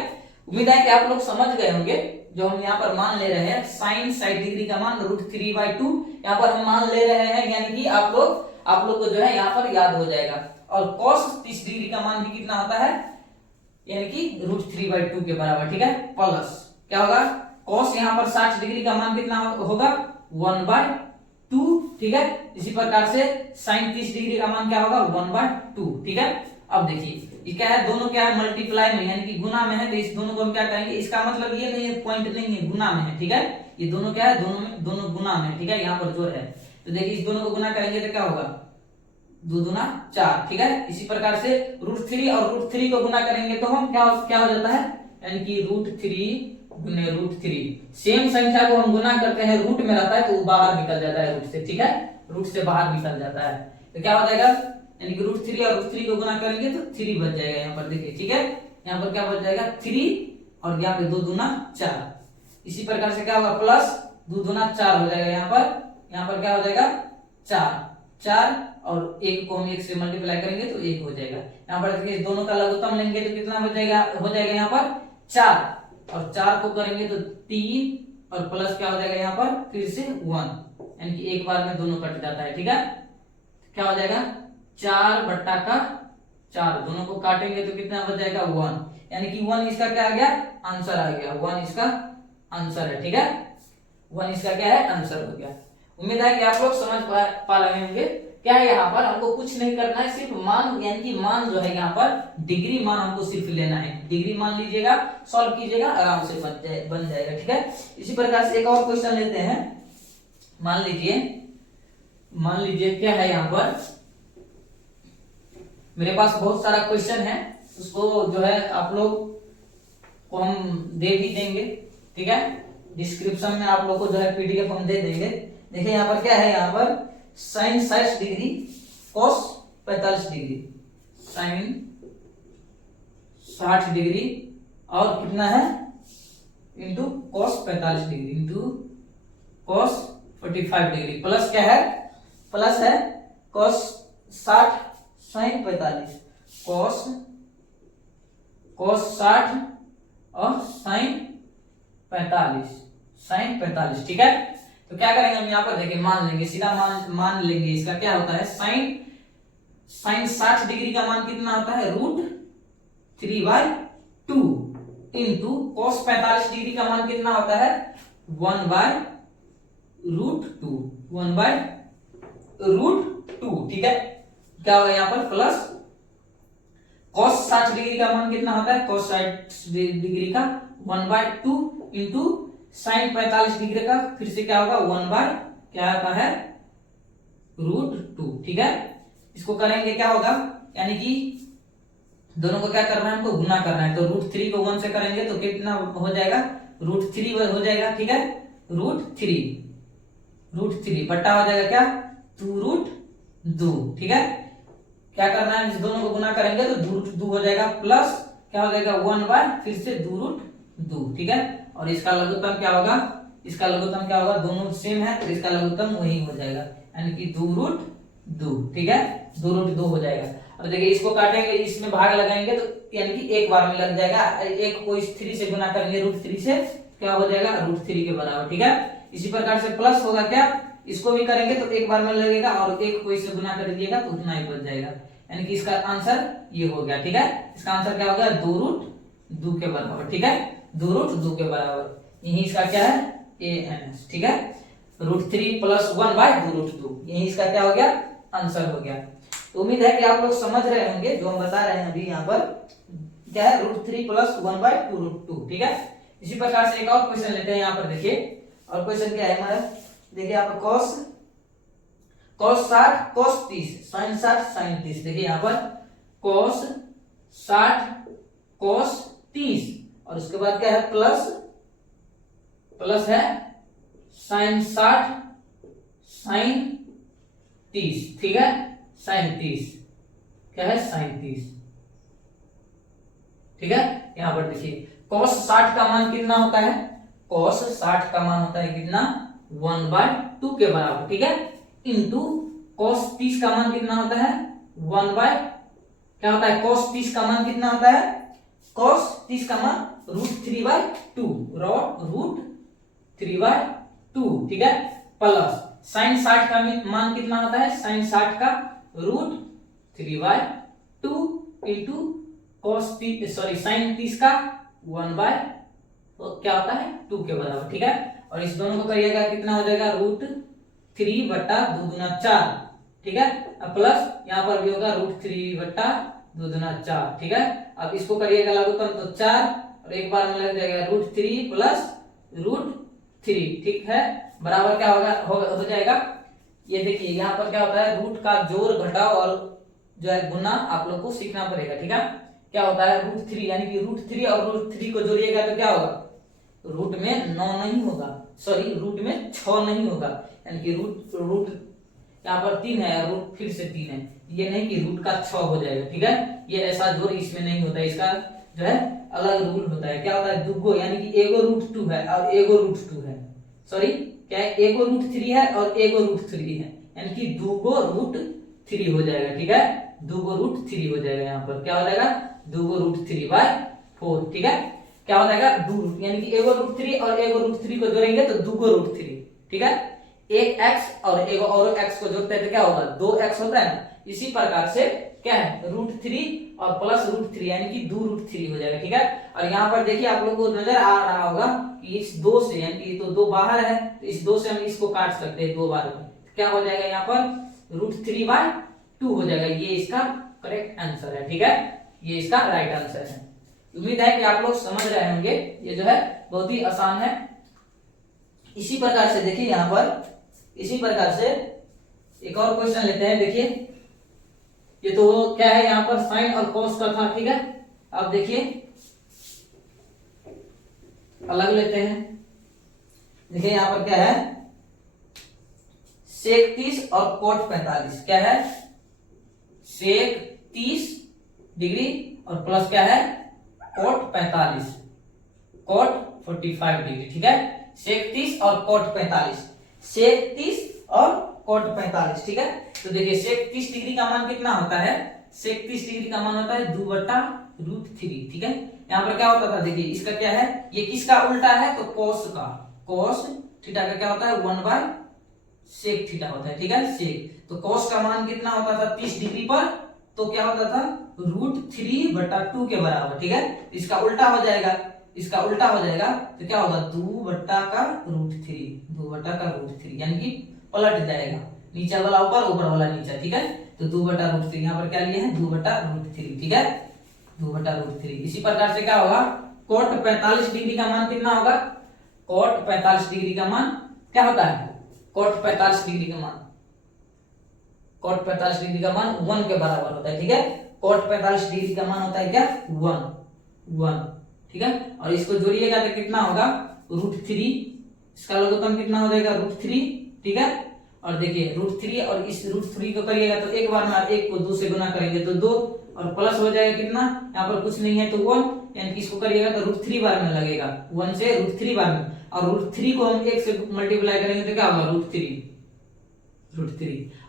उम्मीद है कि आप लोग समझ गए होंगे। जो हम यहाँ पर मान ले रहे हैं साइन 60 डिग्री का मान √3/2 यहाँ पर हम मान ले रहे हैं, यानी कि आप लोग को जो है यहाँ पर याद हो जाएगा। और cos 30 डिग्री का मान भी कितना होता है? यानी कि √3/2 के बराबर। ठीक है, प्लस क्या होगा? cos यहाँ पर 60 डिग्री का मान कितना होगा? 1/2। ठीक है, इसी प्रकार से साइन 30 डिग्री का मान क्या होगा? 1/2। ठीक है, अब देखिए ये क्या है, दोनों क्या है, मल्टीप्लाई में यानी कि गुना में है, तो इस दोनों को हम क्या करेंगे, इसका मतलब ये नहीं है, पॉइंट नहीं है, गुना में है, ठीक है। ये दोनों क्या है, दोनों गुना में, ठीक है, यहाँ पर जोड़ है। तो देखिए इस दोनों को गुना करेंगे तो क्या होगा, 2 दूना 4, ठीक है। इसी प्रकार से √3 और √3 को गुना करेंगे तो हम क्या हो जाता है, यानी कि √3 गुने √3। सेम संख्या को हम गुना करते हैं, रूट में रहता है तो वो बाहर निकल जाता है रूट से, ठीक है, रूट से बाहर निकल जाता है। तो क्या हो जाएगा, यानी कि √3 और √3 को गुना करेंगे तो 3 बच जाएगा यहाँ पर, देखिए, ठीक है। यहाँ पर क्या बच जाएगा 3 और यहाँ पे 2 दूना 4। इसी प्रकार से क्या होगा, प्लस 2 दूना 4 हो जाएगा, यहाँ पर क्या हो जाएगा 4 और 1 को हम 1 से मल्टीप्लाई करेंगे तो 1 हो जाएगा। यहाँ पर देखिए दोनों का लघुत्तम लेंगे तो कितना हो जाएगा यहाँ पर 4, और 4 को करेंगे तो 3 और प्लस क्या हो जाएगा यहाँ पर फिर से 1, यानी कि एक बार में दोनों कट जाता है, ठीक है। क्या हो जाएगा 4/4, दोनों को काटेंगे तो कितना बच जाएगा 1, यानी कि 1 इसका क्या आ गया, आंसर आ गया, 1 इसका आंसर है, ठीक है। 1 इसका क्या है, आंसर हो गया। उम्मीद है कि आप लोग समझ पा रहे होंगे। क्या है, यहाँ पर हमको कुछ नहीं करना है, सिर्फ मान, यानी कि मान जो है यहाँ पर डिग्री मान हमको सिर्फ लेना है। डिग्री मान लीजिएगा, सॉल्व कीजिएगा, आराम से बन जाएगा, ठीक है। इसी प्रकार से एक और क्वेश्चन लेते हैं। मान लीजिए क्या है, यहाँ पर मेरे पास बहुत सारा क्वेश्चन है, उसको जो है आप लोग को हम दे भी देंगे, ठीक है। डिस्क्रिप्शन में आप लोग को जो है पीडीएफ हम दे देंगे। देखिए यहाँ पर क्या है, यहाँ पर sin 60 degree cos 45 degree, sin 60 degree और कितना है into cos 45 degree into cos 45 degree, plus क्या है, प्लस है cos 60 sin 45, cos 60 और sin 45, ठीक है। तो क्या करेंगे हम यहाँ पर, देखिए मान लेंगे, सीधा मान लेंगे। इसका क्या होता है, sin 60 डिग्री का मान कितना होता है, √3/2 इंटू cos 45 डिग्री का मान कितना होता है, 1/√2, ठीक है। क्या होगा यहाँ पर, प्लस cos 60 डिग्री का मान कितना होता है, cos 60 डिग्री का 1/2 इंटू sin 45 डिग्री का फिर से क्या होगा, 1/ क्या आता है √2, ठीक है। इसको करेंगे क्या होगा, यानी कि दोनों को क्या करना है, हमको गुना करना है। तो √3 को 1 से करेंगे तो कितना हो जाएगा, √3 हो जाएगा, ठीक है। √3 बट्टा हो जाएगा क्या, 2√2, ठीक है। क्या करना है, इस दोनों को गुना करेंगे तो 2√2 हो जाएगा, प्लस क्या हो जाएगा 1/ फिर से 2√2, ठीक है। और इसका लघुत्तम क्या होगा, दोनों सेम है तो इसका लघुत्तम वही हो जाएगा, यानी कि 2√2, ठीक है, 2√2 हो जाएगा। अब देखिए इसको काटेंगे, इसमें भाग लगाएंगे तो यानी कि एक बार में लग जाएगा। एक को इस 3 से गुना करेंगे, √3 से क्या हो जाएगा, √3 के बराबर, ठीक है। इसी प्रकार से प्लस होगा क्या, इसको भी करेंगे तो एक बार में लगेगा, और एक को इससे गुना कर दिएगा तो उतना ही बच जाएगा, यानी कि इसका आंसर ये हो गया, ठीक है। इसका आंसर क्या हो गया, 2√2 के बराबर, ठीक है, 2√2 के बराबर। यही इसका क्या है, ans, ठीक है। √3 + 1/2√2, यही इसका क्या हो गया, आंसर हो गया। तो उम्मीद है कि आप लोग समझ रहे होंगे जो हम बता रहे हैं अभी। यहाँ पर क्या है, √3 + 1/2√2, ठीक है। इसी प्रकार से एक और क्वेश्चन लेते हैं। यहाँ पर देखिए, और क्वेश्चन क्या है हमारा, देखिए यहाँ पर cos 60 cos 30 sin 60 sin 30। देखिए यहाँ पर cos 60 cos 30 और उसके बाद क्या है, प्लस है sin 60 sin 30, ठीक है, sin 30, क्या है sin 30, ठीक है। यहां पर देखिए cos 60 का मान कितना होता है, cos 60 का मान होता है कितना, 1/2 के बराबर, ठीक है, इंटू cos 30 का मान कितना होता है, 1/ क्या होता है, cos 30 का मान कितना होता है, cos 30 का मान √3/2, √3/2, ठीक है, प्लस sin 60 का मान कितना होता है, sin 60 का √3/2 इंटू cos 30 sin 30 का 1/ तो क्या होता है 2 के बराबर, ठीक है। और इस दोनों को करिएगा कितना हो जाएगा, √3/2 × 4, ठीक है। अब प्लस यहाँ पर भी होगा √3/2 2 दूना 4, ठीक है। अब इसको करिएगा लघुत्तम तो 4 और एक बार में लग जाएगा √3 प्लस √3, ठीक है, बराबर क्या होगा हो जाएगा। ये देखिए यहाँ पर क्या होता है, रूट का जोड़ घटाव और जो है गुना आप लोग को सीखना पड़ेगा, ठीक है। क्या होता है √3, यानी कि √3 और √3 को जोड़िएगा तो क्या होगा, रूट में 9 नहीं होगा, सॉरी रूट में 6 नहीं होगा, यानी कि रूट यहाँ पर 3 है, रूट फिर से 3 है, ये नहीं कि रूट का 6 हो जाएगा, ठीक है। ये ऐसा जोड़ इसमें नहीं होता, इसका जो है अलग रूल होता है। क्या होता है दुगो, यानी कि एगो √2 है और एगो √2 है, सॉरी क्या है, एगो √3 है और एगो √3 है, यानी कि दूगो √3 हो जाएगा, ठीक है, दूगो √3 हो जाएगा। यहाँ पर क्या हो जाएगा, दूगो √3/4, ठीक है। क्या हो जाएगा, दो, यानी कि एगो √3 और एगो √3 को जोड़ेंगे तो दूगो √3, ठीक है। एक x और एगो और x को जोड़ते हैं तो क्या होगा, 2x होता है ना। इसी प्रकार से क्या है √3 और प्लस √3 यानी कि 2 √3 हो जाएगा, ठीक है। और यहाँ पर देखिए आप लोगों को नजर आ रहा होगा कि इस 2 से, यानी कि तो 2 बाहर है तो इस 2 से हम इसको काट सकते हैं 2 बार में, क्या हो जाएगा यहाँ पर √3/2 हो जाएगा। ये इसका करेक्ट आंसर है, ठीक है, ये इसका राइट आंसर है। उम्मीद है कि आप लोग समझ रहे होंगे, ये जो है बहुत ही आसान है। इसी प्रकार से देखिए यहाँ पर, इसी प्रकार से एक और क्वेश्चन लेते हैं। देखिए ये तो क्या है, यहाँ पर साइन और कॉस का था, ठीक है। अब देखिए अलग लेते हैं। देखिए यहाँ पर क्या है, सेक 30 और कोट 45, क्या है, सेक 30 डिग्री और प्लस क्या है कोट 45, कोट 45 डिग्री, ठीक है। सेक 30 और कोट 45, सेक 30 और कोट 45, ठीक है। तो देखिए सेक 30 डिग्री का मान कितना होता है, सेक 30 डिग्री का मान होता है 2/√3, ठीक है। यहाँ पर क्या होता था, देखिए इसका क्या है, ये किसका उल्टा है तो कोस का, कोस थीटा का क्या होता है 1/सेक थीटा होता है, ठीक है, सेक। तो कोस का मान कितना होता था 30 डिग्री पर, तो क्या होता था √3/2 के बराबर, ठीक है। इसका उल्टा हो जाएगा, इसका उल्टा हो जाएगा तो क्या होगा 2/√3, 2/√3 यानी कि पलट जाएगा, नीचे वाला ऊपर ऊपर वाला नीचे, ठीक है। तो 2/√3 यहाँ पर क्या लिए है 2/√3, ठीक है, 2/√3। इसी प्रकार से क्या होगा, कोट 45 डिग्री का मान कितना होगा, कोट 45 डिग्री का मान क्या होता है, कोट 45 डिग्री का मान, कोट 45 डिग्री का मान 1 के बराबर होता है, ठीक है। कोट 45 डिग्री का मान होता है क्या 1, ठीक है। और इसको जोड़िएगा तो कितना होगा √3, इसका लघुत्तम कितना हो जाएगा √3, ठीक है। और देखिए √3 और इस √3 को करिएगा तो एक बार में आप 1 को 2 से गुना करेंगे तो 2 और प्लस हो जाएगा कितना, यहाँ पर कुछ नहीं है तो 1, यानी कि इसको करिएगा तो √3 बार में लगेगा, 1 से √3 बार में, और √3 को हम 1 से मल्टीप्लाई करेंगे तो क्या होगा √3,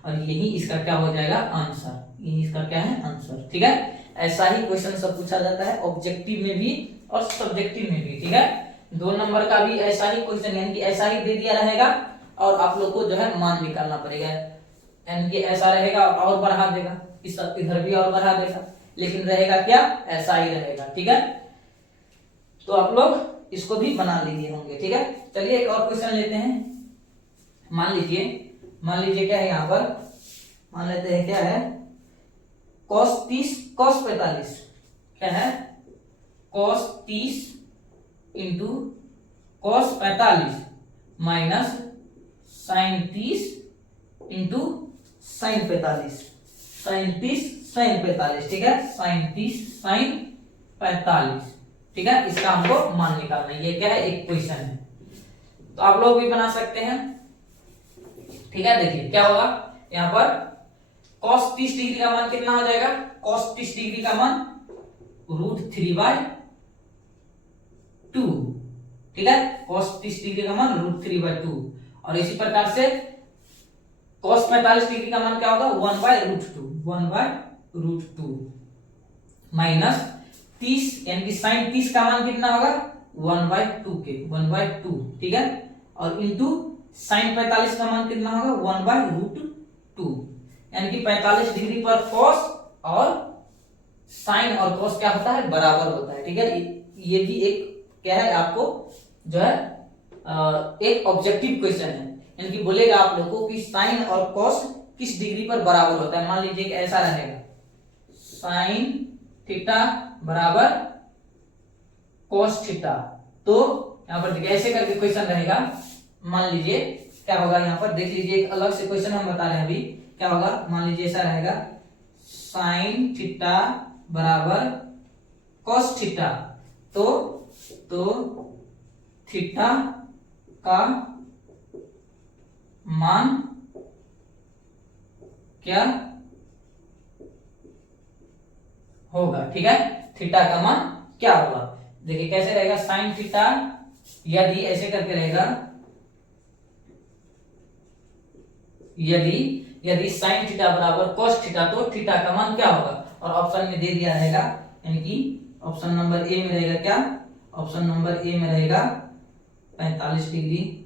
और यही इसका क्या हो जाएगा आंसर, यही इसका क्या है आंसर, ठीक है। ऐसा ही क्वेश्चन सब पूछा जाता है ऑब्जेक्टिव में भी और सब्जेक्टिव में भी, ठीक है। 2 नंबर का भी ऐसा ही क्वेश्चन, यानी कि ऐसा ही दे दिया रहेगा और आप लोग को जो है मान निकालना पड़ेगा, यानी कि ऐसा रहेगा और बढ़ा देगा, इस इधर भी और बढ़ा देगा, लेकिन रहेगा क्या ऐसा ही रहेगा, ठीक है। तो आप लोग इसको भी बना लीजिए होंगे, ठीक है। चलिए एक और क्वेश्चन लेते हैं। मान लीजिए क्या है यहाँ पर, मान लेते हैं क्या है cos 30 cos 45, क्या है cos 30 into cos 45 minus sin 30 into sin 45, sin 30 sin 45, ठीक है, sin 30 sin 45, ठीक है। इसका हमको मान निकालना है, ये क्या है एक क्वेश्चन है, तो आप लोग भी बना सकते हैं, ठीक है। देखिए क्या होगा यहाँ पर cos 30 डिग्री का मान कितना हो जाएगा, cos 30 डिग्री का मान √3/2, ठीक है, cos 30 डिग्री का मान √3/2, और इसी प्रकार से cos 45 डिग्री का मान क्या होगा 1/√2 माइनस 30, यानी कि sin 30 का मान कितना होगा 1/2, ठीक है, और इंटू sin 45 का मान कितना होगा 1/√2, यानी कि 45 डिग्री पर cos और sin और cos क्या होता है बराबर होता है, ठीक है। ये भी एक क्या है आपको जो है एक ऑब्जेक्टिव क्वेश्चन है, यानी कि बोलेगा आप लोगों को कि sin और cos किस डिग्री पर बराबर होता है। मान लीजिए कि ऐसा रहेगा साइन थीटा बराबर कॉस थीटा। तो यहाँ पर देखिए ऐसे करके क्वेश्चन रहेगा। मान लीजिए क्या होगा, यहाँ पर देख लीजिए एक अलग से क्वेश्चन हम बता रहे हैं अभी। क्या होगा, मान लीजिए ऐसा रहेगा, साइन थीटा बराबर कॉस थीटा। तो थीटा का मान क्या होगा, ठीक है, थीटा का मान क्या होगा। देखिए कैसे रहेगा, साइन थीटा यदि ऐसे करके रहेगा, यदि साइन थीटा बराबर कॉस थीटा तो थीटा का मान क्या होगा। और ऑप्शन में दे दिया रहेगा, यानी कि ऑप्शन नंबर ए में रहेगा क्या, ऑप्शन नंबर ए में रहेगा 45 डिग्री,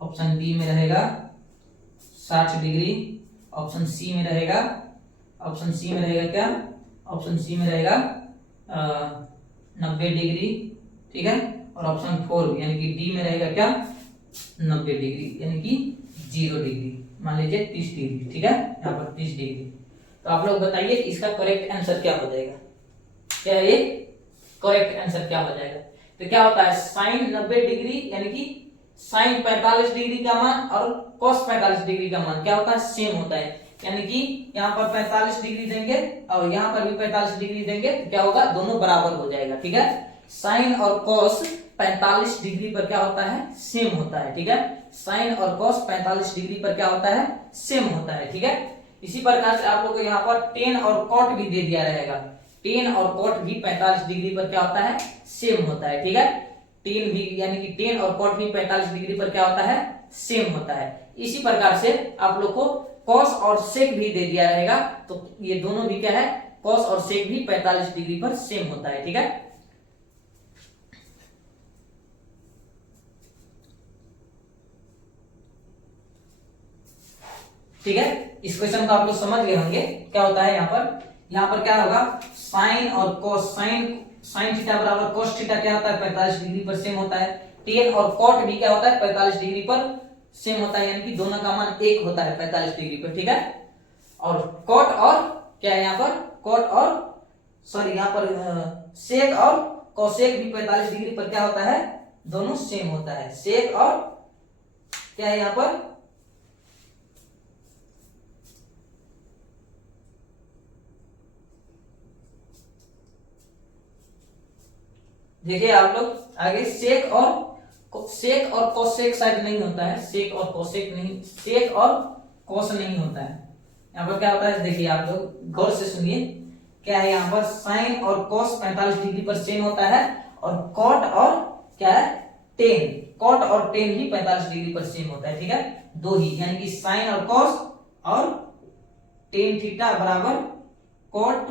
ऑप्शन बी में रहेगा 60 डिग्री, ऑप्शन सी में रहेगा, ऑप्शन सी में रहेगा क्या, ऑप्शन सी में रहेगा 90 डिग्री, ठीक है। और ऑप्शन 4 यानी कि डी में रहेगा क्या, 90 डिग्री यानी कि 0 डिग्री, मान लीजिए 30 डिग्री, ठीक है, यहाँ पर 30 डिग्री। तो आप लोग बताइए इसका करेक्ट आंसर क्या हो जाएगा, क्या है ये करेक्ट आंसर क्या हो जाएगा। तो क्या होता है, साइन 90 डिग्री यानी कि साइन 45 डिग्री का मान और कॉस 45 डिग्री का मान क्या होता है, सेम होता है। यानी कि यहाँ पर 45 डिग्री देंगे और यहाँ पर भी 45 डिग्री देंगे तो क्या होगा, दोनों बराबर हो जाएगा, ठीक है। साइन और कॉस 45 डिग्री पर क्या होता है, सेम होता है, ठीक है। साइन और कॉस 45 डिग्री पर क्या होता है, सेम होता है, ठीक है। इसी प्रकार से आप लोग को यहाँ पर टेन और कॉट भी दे दिया रहेगा। टेन और कॉट भी 45 डिग्री पर क्या होता है, सेम होता है, ठीक है। टेन भी यानी कि टेन और कॉट भी 45 डिग्री पर क्या होता है, सेम होता है। इसी प्रकार से आप लोग को कॉस और सेक भी दे दिया रहेगा, तो ये दोनों भी क्या है, कॉस और सेक भी 45 डिग्री पर सेम होता है, ठीक है। ठीक है, इस क्वेश्चन को आप लोग समझ गए होंगे क्या होता है। यहाँ पर क्या होगा, साइन और कॉस, साइन थीटा बराबर कॉस थीटा क्या होता है, 45 डिग्री पर सेम होता है। टेन और कॉट भी क्या होता है, 45 डिग्री पर सेम होता है, यानी कि दोनों का मान एक होता है 45 डिग्री पर, ठीक है। और कॉट और क्या है यहाँ पर, कॉट और सॉरी यहाँ पर सेक और कोसेक भी 45 डिग्री पर क्या होता है, दोनों सेम होता है। सेक और क्या है यहाँ पर, देखिए आप लोग आगे सेक और कोसेक शायद नहीं होता है, सेक और कोसेक नहीं, सेक और कोस नहीं होता है। यहाँ पर क्या होता है, देखिए आप लोग गौर से सुनिए, क्या है यहाँ पर, साइन और कोस 45 डिग्री पर सेम होता है और कॉट और क्या है, टेन, कॉट और टेन भी 45 डिग्री पर सेम होता है, ठीक है। दो ही, यानी कि साइन और कोस और टेन थीटा बराबर कॉट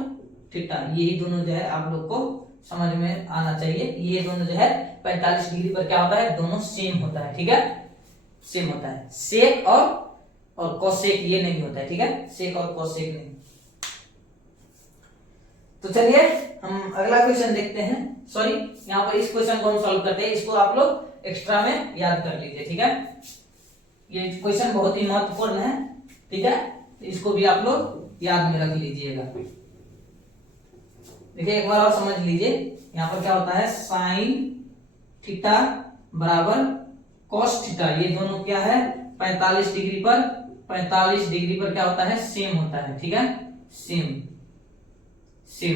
थीटा, यही दोनों जो है आप लोग को समझ में आना चाहिए। ये दोनों जो है 45 डिग्री पर क्या होता है, दोनों सेम होता है, ठीक है, सेम होता है। सेक और कोसेक ये नहीं होता है, ठीक है, सेक और कोसेक नहीं। तो चलिए हम अगला क्वेश्चन देखते हैं। सॉरी, यहाँ पर इस क्वेश्चन को हम सॉल्व करते हैं, इसको आप लोग एक्स्ट्रा में याद कर लीजिए, ठीक है। ये क्वेश्चन बहुत ही महत्वपूर्ण है, ठीक है, इसको भी आप लोग याद में रख लीजिएगा। देखिए एक बार और समझ लीजिए, यहाँ पर क्या होता है, साइन थीटा बराबर कॉस थीटा, ये दोनों क्या है, 45 डिग्री पर क्या होता है, सेम होता है, ठीक है, सेम,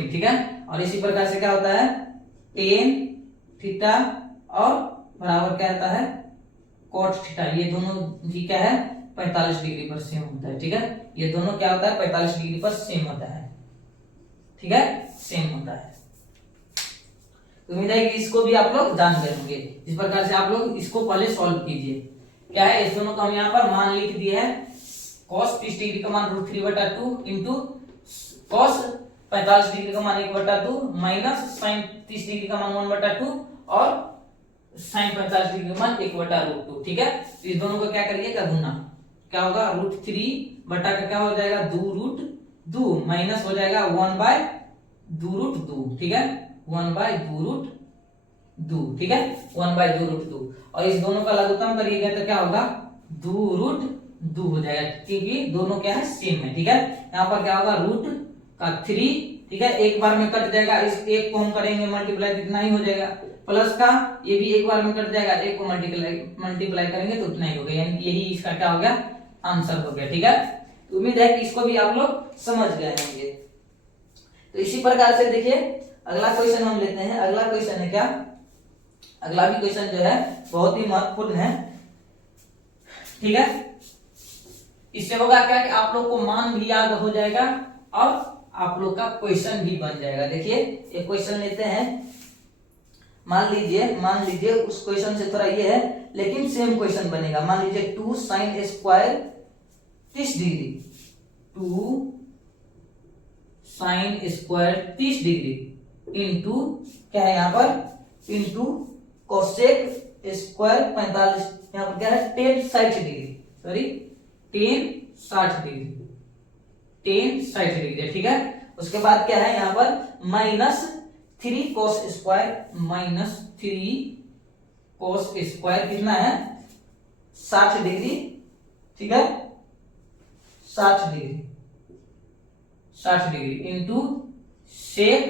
ठीक है। और इसी प्रकार से क्या होता है, टेन थीटा और बराबर क्या होता है, कॉट थीटा, ये दोनों भी क्या है, 45 डिग्री पर सेम होता है, ठीक है। ये दोनों क्या होता है, 45 डिग्री पर सेम होता है, ठीक है, सेम होता है। तो उम्मीद है कि इसको भी आप लोग जान गए होंगे। इस प्रकार से आप लोग इसको पहले सॉल्व कीजिए। क्या है, इस दोनों को हम यहाँ पर मान लिख दिए हैं, cos 30 डिग्री का मान √3/2 इंटू cos 45 डिग्री का मान 1/2 माइनस साइन 30 डिग्री का मान 1/2 और साइन 45 डिग्री का मान 1/√2, ठीक है। तो इस दोनों को क्या करिएगा, गुना, क्या होगा, √3 बटा का क्या हो जाएगा, 2√2 माइनस हो जाएगा 1/2√2, ठीक है, 1/2√2, ठीक है, 1/2√2। और इस दोनों का लघुत्तम करिएगा तो क्या होगा, 2√2 हो जाएगा, क्योंकि दोनों क्या है, सेम है, ठीक है। यहाँ पर क्या होगा, रूट का 3, ठीक है, एक बार में कट जाएगा, इस एक को हम करेंगे मल्टीप्लाई कितना ही हो जाएगा, प्लस का ये भी एक बार में कट जाएगा, एक को मल्टीप्लाई करेंगे तो उतना ही हो गया, यानी कि यही इसका क्या हो गया, आंसर हो गया। ठीक है, तो उम्मीद है कि इसको भी आप लोग समझ गए होंगे। तो इसी प्रकार से देखिए अगला क्वेश्चन हम लेते हैं। अगला क्वेश्चन है क्या, अगला भी क्वेश्चन जो है बहुत ही महत्वपूर्ण है। ठीक है, इससे होगा क्या कि आप लोग को मान भी याद हो जाएगा और आप लोग का क्वेश्चन भी बन जाएगा। देखिए एक क्वेश्चन लेते हैं, मान लीजिए उस क्वेश्चन से थोड़ा ये है लेकिन सेम क्वेश्चन बनेगा। मान लीजिए 2 sin square 30 degree, 2 sin square 30 degree into क्या है यहाँ पर, इंटू कोसेक स्क्वायर 45, यहाँ पर क्या है 10 60 डिग्री, सॉरी 10 60 डिग्री, 10 60 डिग्री। ठीक है, उसके बाद क्या है यहाँ पर minus 3 cos square, minus 3 cos square कितना है 60 डिग्री। ठीक है, 60 degree, 60 degree into sec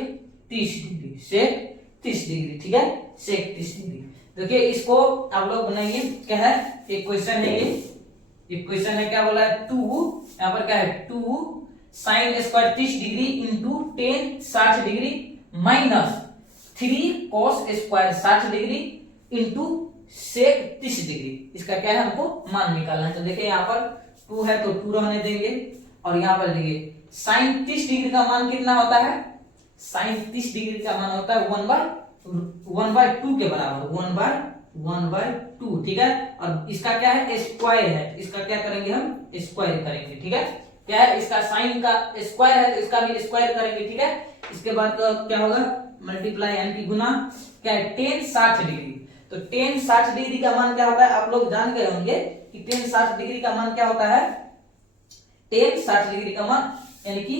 30 degree, sec 30 degree. ठीक है, सेक 30 डिग्री। देखिए इसको आप लोग बनाइए, क्या है, एक क्वेश्चन है, ये क्वेश्चन है, क्या बोला है 2, यहाँ पर क्या है 2 sin square 30 degree into 10 60 degree minus 3 cos square 60 degree into sec 30 degree. इसका क्या है, हमको मान निकालना है। तो देखिए यहाँ पर 2 है तो 2 रहने देंगे, और यहाँ पर देखिए sin 30 डिग्री का मान कितना होता है, sin 30 डिग्री का मान होता है 1/2 के बराबर, 1/2। ठीक है, और इसका क्या है स्क्वायर है, इसका क्या करेंगे हम स्क्वायर करेंगे। ठीक है, क्या है इसका साइन का स्क्वायर है तो इसका भी स्क्वायर करेंगे। ठीक है, इसके बाद तो क्या होगा मल्टीप्लाई यानी कि गुना, क्या है 10 60 डिग्री। तो 10 60 डिग्री का मान क्या होता है, आप लोग जान गए होंगे कि 10 60 डिग्री का मान क्या होता है, 10 60 डिग्री का मान यानी कि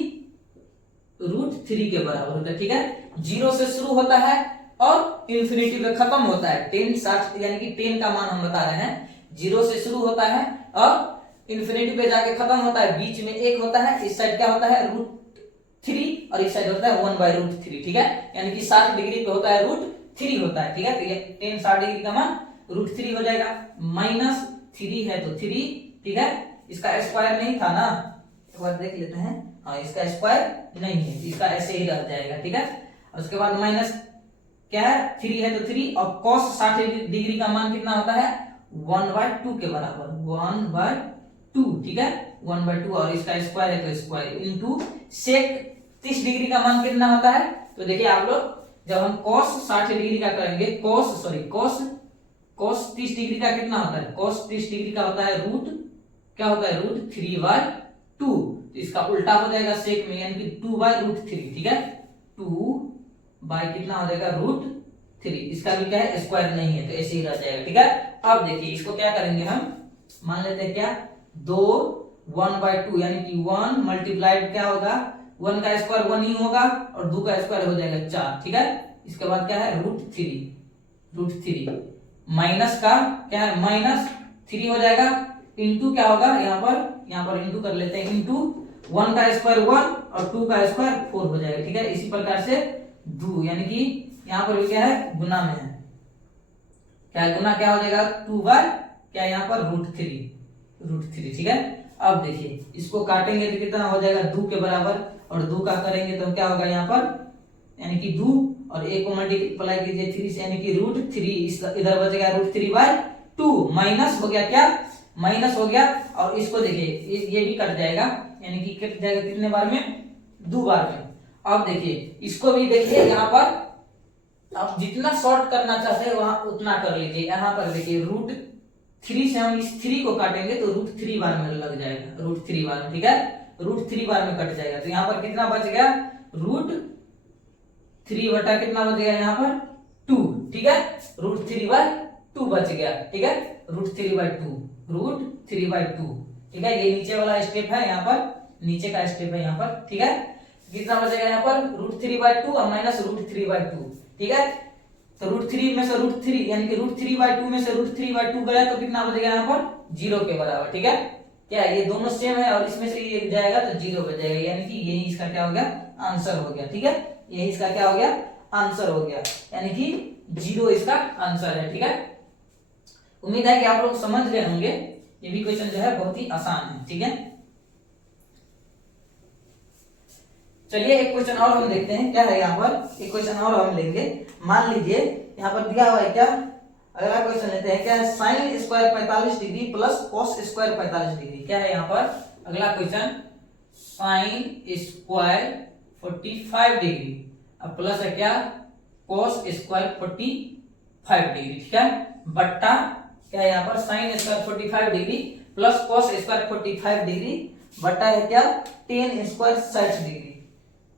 √3 के बराबर होता है। ठीक है, 0 से शुरू होता है और इंफिनिटी पे खत्म होता है। 10 60 यानी कि 10 का मान हम बता रहे हैं, 0 से शुरू होता है और इंफिनिटी पे जाके खत्म होता है, बीच में 1 होता है, इस साइड क्या होता है √3 और इस साइड होता है 1/√3। ठीक है, यानी कि 60 डिग्री पे होता है √3 होता है। ठीक है, तो ये 10 60 डिग्री का मान √3 हो जाएगा, माइनस 3 है तो 3। ठीक है, इसका स्क्वायर नहीं था ना, एक बार देख लेते हैं, हाँ इसका स्क्वायर नहीं है, इसका ऐसे ही रह जाएगा। ठीक है, और उसके बाद माइनस क्या है 3 है तो 3, और cos 60 डिग्री का मान कितना होता है 1/2 के बराबर, 1/2। ठीक है, 1/2, और इसका स्क्वायर है तो स्क्वायर इंटू सेक 30 डिग्री का मान कितना होता है। तो देखिए आप लोग जब हम cos 60 डिग्री का करेंगे, cos 30 डिग्री का कितना होता है, cos 30 डिग्री का होता है क्या होता है √3/2। तो इसका उल्टा हो जाएगा सेक में, यानी कि 2/√3। ठीक है, 2 कितना हो जाएगा √3, इसका भी क्या है स्क्वायर नहीं है तो ऐसे ही रह जाएगा। ठीक है, अब देखिए इसको क्या करेंगे हम, मान लेते हैं क्या 2 1/2 यानी कि 1 मल्टीप्लाइड क्या होगा, 1 का स्क्वायर 1 ही होगा और 2 का स्क्वायर हो जाएगा 4। ठीक है, इसके बाद क्या है √3 माइनस का क्या है माइनस 3 हो जाएगा, इंटू क्या होगा यहाँ पर इंटू कर लेते हैं, इंटू 1 का स्क्वायर 1 और 2 का स्क्वायर 4 हो जाएगा। ठीक है, इसी प्रकार से 2 यानी कि यहाँ पर भी क्या है गुना में है, क्या गुना क्या हो जाएगा 2 क्या यहाँ पर √3। ठीक है, अब देखिए इसको काटेंगे तो कितना हो जाएगा 2 के बराबर, और 2 का करेंगे तो क्या होगा यहाँ पर यानी कि 2 और 1 को मल्टीप्लाई कीजिए 3 से यानी कि √3, इधर बचेगा √3/2, माइनस हो गया क्या माइनस हो गया, और इसको देखिए ये भी कट जाएगा, यानी कि कट जाएगा कितने बार में 2 बार में। अब देखिए इसको भी देखिए यहाँ पर आप जितना शॉर्ट करना चाहते हैं वहां उतना कर लीजिए। यहाँ पर देखिए √3 से हम इस 3 को काटेंगे तो √3 बार में लग जाएगा, √3 बार में। ठीक है, √3 बार में कट जाएगा, तो यहाँ पर कितना बच गया √3 बटा कितना बच गया यहाँ पर 2। ठीक है, √3/2 बच गया। ठीक है, √3/2। ठीक है, ये नीचे वाला स्टेप है, यहाँ पर नीचे का स्टेप है यहाँ पर। ठीक है, कितना बचेगा यहाँ पर √3/2 और माइनस √3/2। ठीक है, तो √3 में से √3 यानी कि √3/2 में से √3/2 गया तो कितना बचेगा यहाँ पर 0 के बराबर। ठीक है, क्या है, ये दोनों सेम है और इसमें से ये जाएगा तो जीरो बच जाएगा, यानी कि यही इसका क्या हो गया, आंसर हो गया। ठीक है, यही इसका क्या हो गया, आंसर हो गया, यानी कि जीरो इसका आंसर है। ठीक है, उम्मीद है कि आप लोग समझ गए होंगे। ये भी क्वेश्चन जो है बहुत ही आसान है। ठीक है, चलिए एक क्वेश्चन और हम देखते हैं, क्या है यहाँ पर, एक क्वेश्चन और हम लेंगे। मान लीजिए यहाँ पर दिया हुआ है क्या, अगला क्वेश्चन लेते हैं, क्या है, sine square 45 degree plus cos square 45 degree. क्या है यहाँ पर अगला क्वेश्चन, साइन स्क्वायर 45 डिग्री अब प्लस है क्या, कॉस स्क्वायर 45 डिग्री। ठीक है, बट्टा क्या है यहाँ पर, sine square 45 degree plus cos square 45 degree बट्टा है क्या, ten square 60 degree,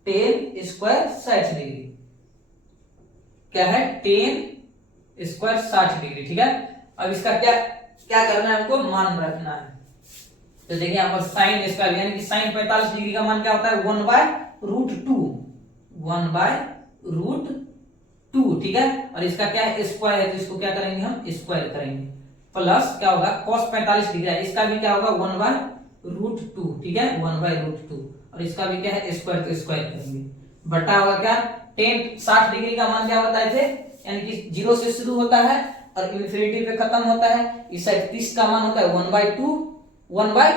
ten square 60 degree, क्या है, टेन स्क्वायर 60 डिग्री। ठीक है, अब इसका क्या क्या करना है, हमको मान रखना है। तो देखिए यहाँ पर साइन स्क्वायर यानी कि साइन 45 डिग्री का मान क्या होता है, 1/√2, 1/√2। ठीक है, और इसका क्या है, स्क्वायर है, तो इसको क्या करेंगे, हम स्क्वायर करेंगे, प्लस क्या होगा, cos 45 डिग्री है, इसका भी क्या होगा, 1/√2। ठीक है, 1/√2, और इसका भी क्या है, स्क्वायर, तो स्क्वायर करेंगे, बटा होगा क्या, टेन 60 डिग्री का मान क्या बताए थे, यानी कि 0 से शुरू होता है और इन्फिनिटी पे खत्म होता है। इस साइड 30 का मान होता है 1/2, 1 बाय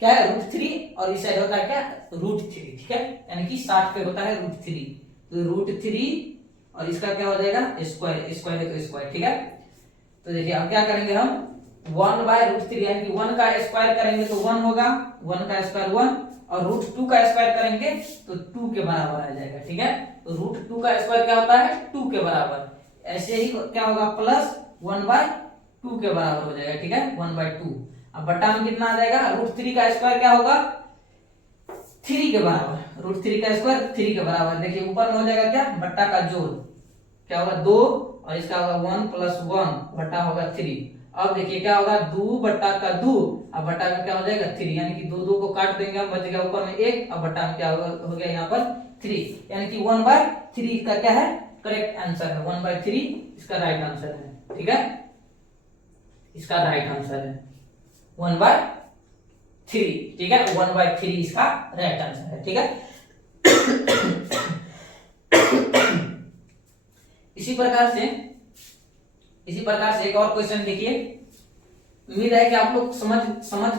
क्या है, √3, और इस साइड होता है क्या, √3। ठीक है, यानी कि 60 पे होता है √3, तो √3 और इसका क्या हो जाएगा, स्क्वायर, स्क्वायर है तो स्क्वायर। ठीक है, तो देखिए अब क्या करेंगे हम, 1/√3 यानी कि 1 का स्क्वायर करेंगे तो 1 होगा, 1 का स्क्वायर 1, और √2 का स्क्वायर करेंगे तो 2 के बराबर आ जाएगा। ठीक है, तो √2 का स्क्वायर क्या होता है, 2 के बराबर, ऐसे ही क्या होगा, प्लस 1/2 के बराबर हो जाएगा। ठीक है, 1/2, अब बट्टा में कितना आ जाएगा, √3 का स्क्वायर क्या होगा, 3 के बराबर, √3 का स्क्वायर 3 के बराबर। देखिए ऊपर में हो जाएगा क्या, बट्टा का जोड़ क्या होगा, 2, और इसका होगा 1 + 1 बट्टा होगा 3। अब देखिए क्या होगा, 2 बट्टा का 2, अब बट्टा का क्या हो जाएगा 3, यानी कि 2 को काट देंगे, हम बच गया ऊपर में 1, अब बट्टा में क्या हो गया यहाँ पर 3, यानी कि 1/3 का क्या है, करेक्ट आंसर है, 1/3 इसका राइट आंसर है। ठीक है, इसका राइट आंसर है 1/3। ठीक है, 1/3 इसका राइट आंसर है। ठीक है, इसी प्रकार से एक और क्वेश्चन देखिए, उम्मीद है कि आप लोग समझ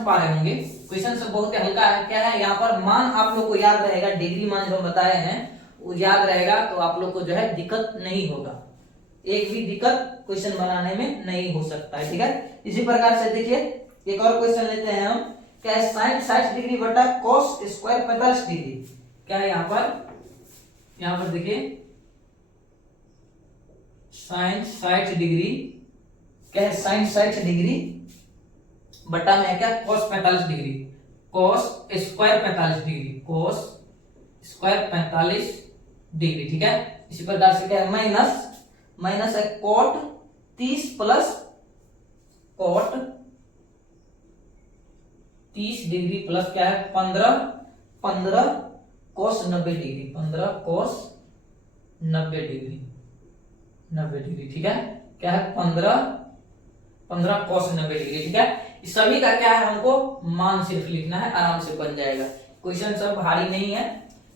पा रहे होंगे। क्वेश्चन सब बहुत हल्का है, क्या है यहाँ पर, मान आप लोग को याद रहेगा, डिग्री मान जो बताए हैं वो याद रहेगा, तो आप लोग को जो है दिक्कत नहीं होगा, एक भी दिक्कत क्वेश्चन बनाने में नहीं हो सकता है। ठीक है, इसी प्रकार से देखिए एक और क्वेश्चन लेते हैं हम, क्या है, साइन 60 डिग्री बटा कॉस स्क्वायर 45 डिग्री। क्या है यहाँ पर देखिए साइन 60 डिग्री, क्या है, साइन 60 डिग्री बटा में है क्या, cos 45 degree, cos square 45 degree, cos square 45 degree. ठीक है, इसी प्रकार से क्या है, माइनस है कॉट 30 प्लस कॉट 30 डिग्री प्लस क्या है, 15 cos 90 degree, 15 cos 90 degree, 90 degree. ठीक है, क्या है, 15 कॉस 90 डिग्री। ठीक है, इस सभी का क्या है, हमको मान सिर्फ लिखना है, आराम से बन जाएगा, क्वेश्चन सब भारी नहीं है।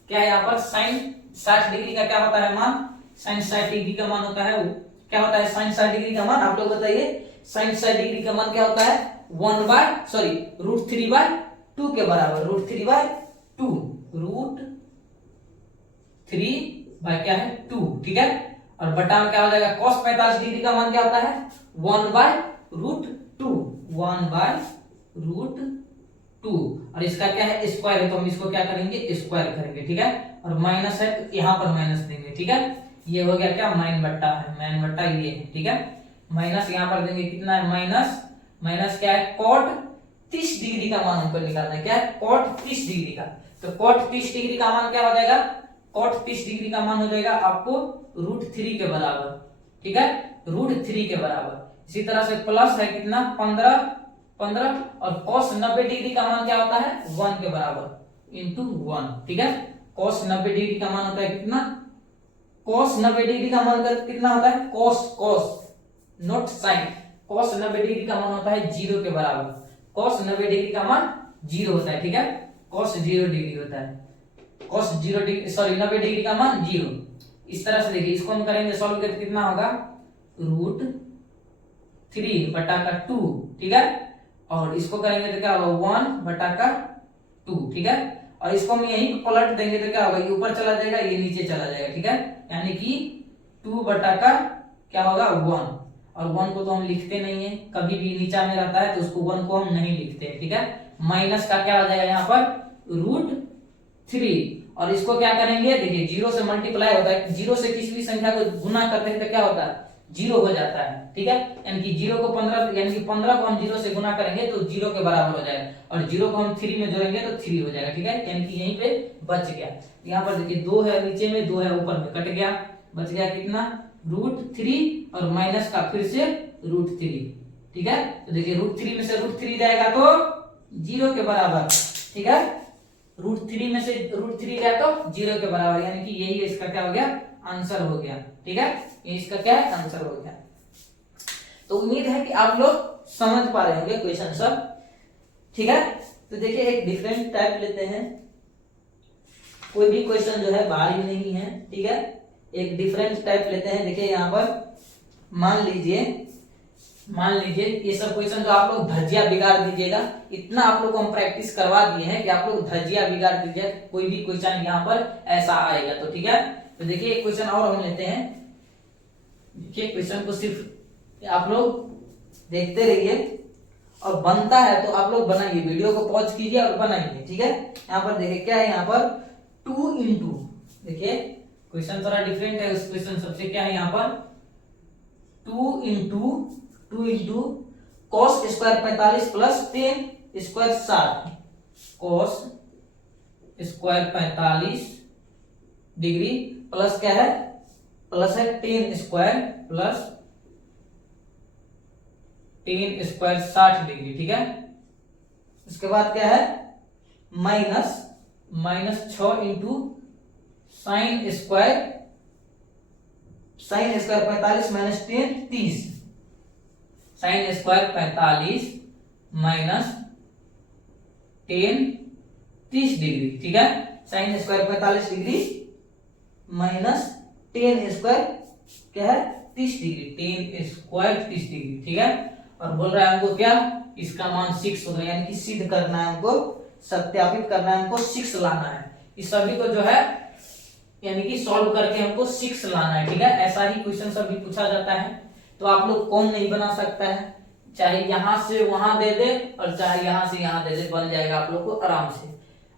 क्या है यहाँ पर, साइन 60 डिग्री का क्या होता है मान, साइन 60 डिग्री का मान होता है, क्या होता है साइन 60 डिग्री का मान, आप लोग बताइए, साइन 60 डिग्री का मान क्या होता है, √3/2 के बराबर, √3/2, √3 क्या है 2। ठीक है, और बटा में क्या हो जाएगा, cos 45 डिग्री का मान क्या होता है, 1/√2, 1/√2, और इसका क्या है, स्क्वायर है, तो हम इसको क्या करेंगे, स्क्वायर करेंगे। ठीक है, और माइनस है तो यहाँ पर माइनस देंगे। ठीक है, ये हो गया क्या, माइन बट्टा है, माइन बट्टा ये है। ठीक है, माइनस यहाँ पर देंगे, कितना है, माइनस क्या है, cot 30 डिग्री का मान हमको निकालना है, क्या है, cot 30 डिग्री का, तो cot 30 डिग्री का मान क्या हो जाएगा, cot 30 डिग्री का मान हो जाएगा आपको √3 के बराबर। ठीक है, √3 के बराबर। इसी तरह से प्लस है कितना, 15 और cos 90 डिग्री का मान क्या होता है, 1 के बराबर इंटू 1। ठीक है, cos 90 डिग्री का मान होता है कितना, cos 90 डिग्री का मान कितना होता है, cos not sine, cos 90 degree का मान होता है 0 के बराबर, cos 90 डिग्री का मान जीरो होता है, ठीक है। cos 0 डिग्री होता है, cos 0 डिग्री, सॉरी 90 डिग्री का मान जीरो। इस तरह से देखिए, इसको हम करेंगे सॉल्व करके कितना होगा, √3/2, ठीक है। और इसको करेंगे तो क्या होगा 1/2, ठीक है। और इसको हम यहीं पलट देंगे तो क्या होगा, ये ऊपर चला जाएगा, ये नीचे चला जाएगा, ठीक है। यानी कि 2/क्या होगा 1, और 1 को तो हम लिखते नहीं है, कभी भी नीचा में रहता है तो उसको 1 को हम नहीं लिखते हैं, ठीक है। माइनस का क्या हो जाएगा यहाँ पर √3, और इसको क्या करेंगे, देखिए 0 से मल्टीप्लाई होता है, 0 से किसी भी संख्या को गुना करते हैं तो क्या होता है, 0 हो जाता है, ठीक है। यानी कि 0 को 15, यानी कि 15 को हम 0 से गुना करेंगे तो 0 के बराबर हो जाएगा, और 0 को हम 3 में जोड़ेंगे तो 3 हो जाएगा, ठीक है। यानी कि यहीं पे बच गया। यहाँ पर देखिए 2 है नीचे में, 2 है ऊपर में, कट गया, बच गया कितना √3, और माइनस का फिर से √3, ठीक है। तो देखिए √3 में से √3 जाएगा तो 0 के बराबर, ठीक है। √3 में से √3 गया तो 0 के बराबर, यानी कि यही इसका क्या हो गया, आंसर हो गया, ठीक है। ये इसका क्या है, आंसर हो गया। तो उम्मीद है कि आप लोग समझ पा रहे होंगे क्वेश्चन सब, ठीक है। तो देखिए एक डिफरेंट टाइप लेते हैं, कोई भी क्वेश्चन जो है भारी नहीं है, ठीक है। एक डिफरेंट टाइप लेते हैं। देखिए यहाँ पर मान लीजिए ये सब क्वेश्चन जो आप लोग धज्जिया बिगाड़ दीजिएगा, इतना आप लोग को हम प्रैक्टिस करवा दिए हैं कि आप लोग धज्जिया बिगाड़ दीजिए, कोई भी क्वेश्चन यहाँ पर ऐसा आएगा तो, ठीक है। तो देखिए एक क्वेश्चन और हम लेते हैं। देखिए क्वेश्चन को सिर्फ आप लोग देखते रहिए, और बनता है तो आप लोग बनाइए, वीडियो को पॉज कीजिए और बनाइए, ठीक है। यहाँ पर देखिए क्या है, यहाँ पर 2 इंटू, देखिए क्वेश्चन थोड़ा डिफरेंट है उस क्वेश्चन सबसे, क्या है यहाँ पर 2 into cos square 45 plus 10 square 60, cos square 45 degree plus क्या है, प्लस है 10 स्क्वायर प्लस 10 स्क्वायर 60 डिग्री, ठीक है। उसके बाद क्या है minus 6 into sine square 45 minus 10 30, sine square 45 minus 10 30 degree, ठीक है। Sine square 45 degree minus 10 square क्या है 30 डिग्री, 10 स्क्वायर 30 डिग्री, ठीक है। और बोल रहा है हमको क्या, इसका मान 6 होगा, यानी कि सिद्ध करना है हमको, सत्यापित करना है हमको, 6 लाना है। इस सभी को जो है यानी कि सॉल्व करके हमको 6 लाना है, ठीक है। ऐसा ही क्वेश्चन सभी पूछा जाता है, तो आप लोग कौन नहीं बना सकता है, चाहे यहां से वहां दे दे और चाहे यहां से यहां दे दे, बन जाएगा आप लोग को आराम से।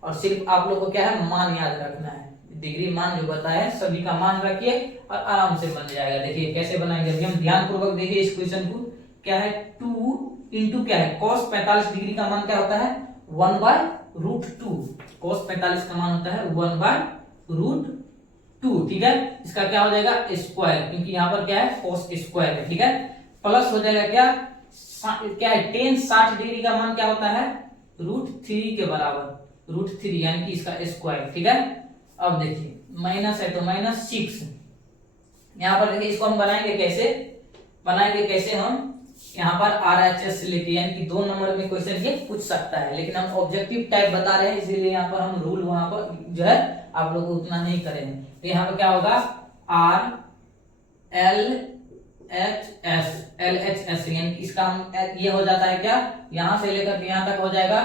और सिर्फ आप लोग को क्या है, मान याद रखना है, डिग्री मान जो बताया है सभी का मान रखिए और आराम से बन जाएगा। देखिए कैसे बनाएंगे, अभी हम ध्यान पूर्वक देखिए इस क्वेश्चन को। क्या है 2 इंटू क्या है, cos 45 डिग्री का मान क्या होता है 1/√2, cos 45 का मान होता है 1/√2, ठीक है। इसका क्या हो जाएगा स्क्वायर, क्योंकि यहाँ पर क्या है cos स्क्वायर है, ठीक है। प्लस हो जाएगा क्या है 10 60 डिग्री का मान क्या होता है √3 के बराबर, √3 यानी कि इसका स्क्वायर, ठीक है। अब देखिए माइनस है तो -6, यहाँ पर देखिए इसको हम बनाएंगे कैसे हम यहाँ पर RHS लेके, यानी कि 2 नंबर में क्वेश्चन ये पूछ सकता है, लेकिन हम ऑब्जेक्टिव टाइप बता रहे हैं, इसीलिए यहाँ पर हम रूल वहां पर जो है आप लोग को उतना नहीं करेंगे। तो यहाँ पर क्या होगा LHS, यानी कि इसका हम ये हो जाता है क्या, यहाँ से लेकर के यहाँ तक हो जाएगा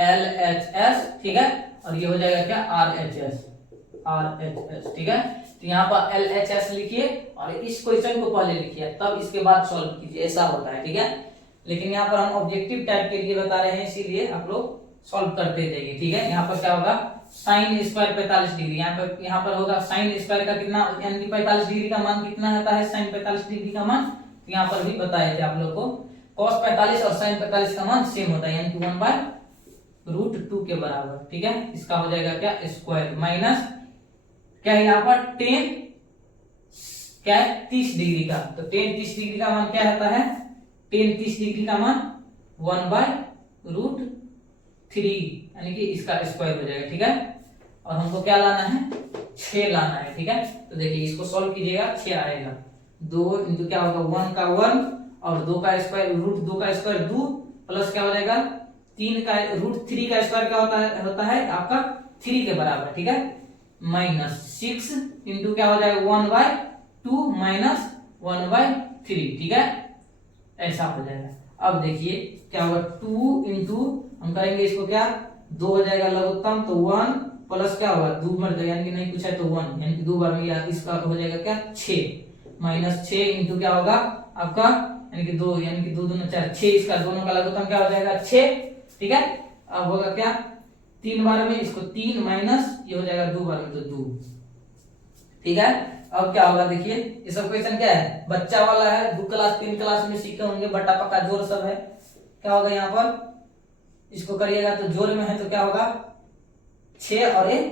LHS, ठीक है। और ये हो जाएगा क्या RHS, ठीक है। तो यहाँ पर LHS लिखिए और इस क्वेश्चन को पहले लिखिए, तब इसके बाद सॉल्व कीजिए, ऐसा होता है, ठीक है। लेकिन यहाँ पर हम ऑब्जेक्टिव टाइप के लिए बता रहे हैं, इसीलिए आप लोग सॉल्व करते जाइए, ठीक है। यहाँ पर क्या होगा साइन स्क्वायर 45 डिग्री, यहाँ पर होगा साइन स्क्वायर का कितना, यानी कि 45 डिग्री का मान कितना होता है, साइन 45 डिग्री का मान, तो यहाँ पर भी बताए थे आप लोग को। cos 45 और साइन 45 का मान सेम होता है, यानी कि 1/√2 के बराबर, ठीक है। इसका हो जाएगा क्या स्क्वायर माइनस क्या है यहाँ पर 10 क्या है 30 डिग्री का, तो 10 30 डिग्री का मान क्या होता है 10 30 डिग्री का मान 1/√3, यानी कि इसका स्क्वायर हो जाएगा, ठीक है। और हमको क्या लाना है 6 लाना है, ठीक है। तो देखिए इसको सॉल्व कीजिएगा 6 आएगा, 2 इंटू क्या होगा 1 का 1 और 2 का स्क्वायर √2 का स्क्वायर 2 प्लस क्या हो जाएगा 3 का √3 का स्क्वायर क्या होता है आपका 3 के बराबर, ठीक है, -6 इंटू क्या हो जाएगा 1/2 माइनस 1/3, ठीक है, ऐसा हो जाएगा। अब देखिए क्या होगा 2 इंटू हम करेंगे इसको क्या 2 हो जाएगा लघुत्तम, तो 1 प्लस क्या होगा 2 मर जाएगा यानी कि नहीं पूछा है तो 1 यानी कि 2 बार में या इसका हो जाएगा क्या 6 -6 इंटू क्या होगा आपका यानी कि 2 यानी कि 2 दूना 4 6 इसका दोनों का लघुत्तम क्या हो जाएगा 6, ठीक है। अब होगा क्या 3 बार में इसको 3 माइनस ये हो जाएगा 2 बार में तो 2, ठीक है। अब क्या होगा देखिए ये सब क्वेश्चन क्या है बच्चा वाला है, 2 क्लास 3 क्लास में सीखे होंगे, बटा पक्का जोड़ सब है। क्या होगा यहाँ पर इसको करिएगा तो जोड़ में है तो क्या होगा 6 और 1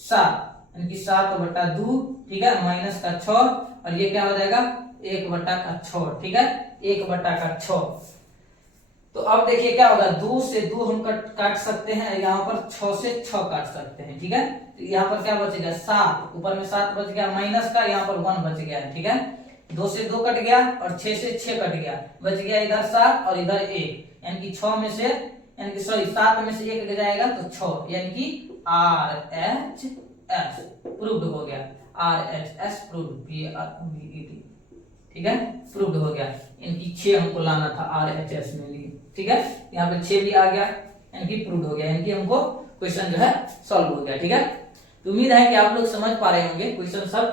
7 यानी कि 7/2, ठीक है, माइनस का 6 और ये क्या हो जाएगा 1/6, ठीक है, 1/6। तो अब देखिए क्या होगा 2 से 2 हम काट सकते हैं, यहाँ पर 6 से 6 काट सकते हैं, ठीक है। तो यहाँ पर क्या बचेगा 7, ऊपर में 7 बच गया माइनस का, यहाँ पर 1 बच गया, ठीक है। 2 से 2 कट गया और 6 से 6 कट गया, बच गया इधर 7 और इधर 1 यानी कि 6 में से यानी कि सॉरी 7 में से 1 जाएगा तो 6 यानी कि RHS प्रूव्ड हो गया, RHS प्रूव्ड, PROVED, ठीक है, प्रूव्ड हो गया। इनकी 6 हमको लाना था RHS में लिए, ठीक है, यहाँ पे 6 भी आ गया यानी कि प्रूव्ड हो गया, यानी कि हमको क्वेश्चन जो है सॉल्व हो गया, ठीक है। तो उम्मीद है कि आप लोग समझ पा रहे होंगे क्वेश्चन सब।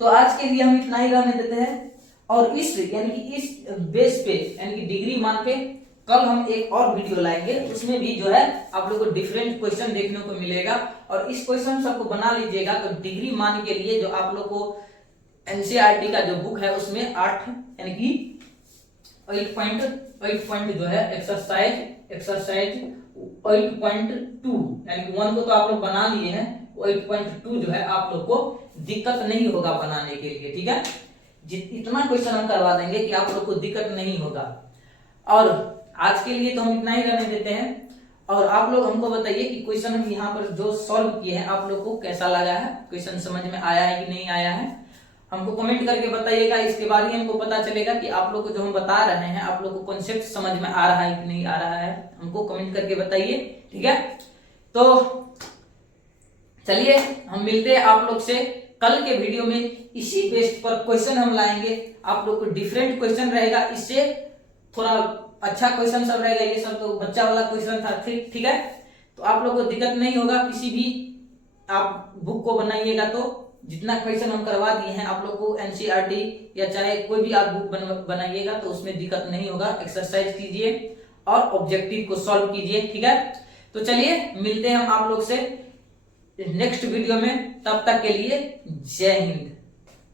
तो आज के लिए हम इतना ही रहने देते हैं और इस यानी कि इस बेस पे यानी कि डिग्री मान पे कल हम एक और वीडियो लाएंगे, उसमें भी जो है आप लोगों को डिफरेंट क्वेश्चन देखने को मिलेगा और इस क्वेश्चन सबको बना लीजिएगा। तो डिग्री मान के लिए जो आप लोग को एनसीईआरटी का जो बुक है उसमें 8 यानी कि 8 जो है एक्सरसाइज 8.2 यानी कि 1 को तो आप लोग बना लिए हैं, 8.2 जो है आप लोग को दिक्कत नहीं होगा बनाने के लिए, ठीक है। इतना क्वेश्चन हम करवा देंगे कि आप लोग को दिक्कत नहीं होगा। और आज के लिए तो हम इतना ही रहने देते हैं और आप लोग हमको बताइए कि क्वेश्चन हम यहाँ पर जो सॉल्व किए हैं आप लोग को कैसा लगा है, क्वेश्चन समझ में आया है कि नहीं आया है, हमको कमेंट करके बताइएगा। इसके बाद ही हमको पता चलेगा कि आप लोग को जो हम बता रहे हैं आप लोग को कॉन्सेप्ट समझ में आ रहा है कि नहीं आ रहा है, हमको कमेंट करके बताइए, ठीक है। तो चलिए हम मिलते हैं आप लोग से कल के वीडियो में, इसी बेस्ड पर क्वेश्चन हम लाएंगे, आप लोग को डिफरेंट क्वेश्चन रहेगा, इससे थोड़ा अच्छा क्वेश्चन सब रहेगा, ये सब तो बच्चा वाला क्वेश्चन था, ठीक है। तो आप लोग को दिक्कत नहीं होगा, किसी भी आप बुक को बनाइएगा तो जितना क्वेश्चन हम करवा दिए हैं आप लोग को एनसीईआरटी या चाहे कोई भी आप बुक बनाइएगा तो उसमें दिक्कत नहीं होगा। एक्सरसाइज कीजिए और ऑब्जेक्टिव को सॉल्व कीजिए, ठीक है। तो चलिए मिलते हैं हम आप लोग से नेक्स्ट वीडियो में, तब तक के लिए जय हिंद।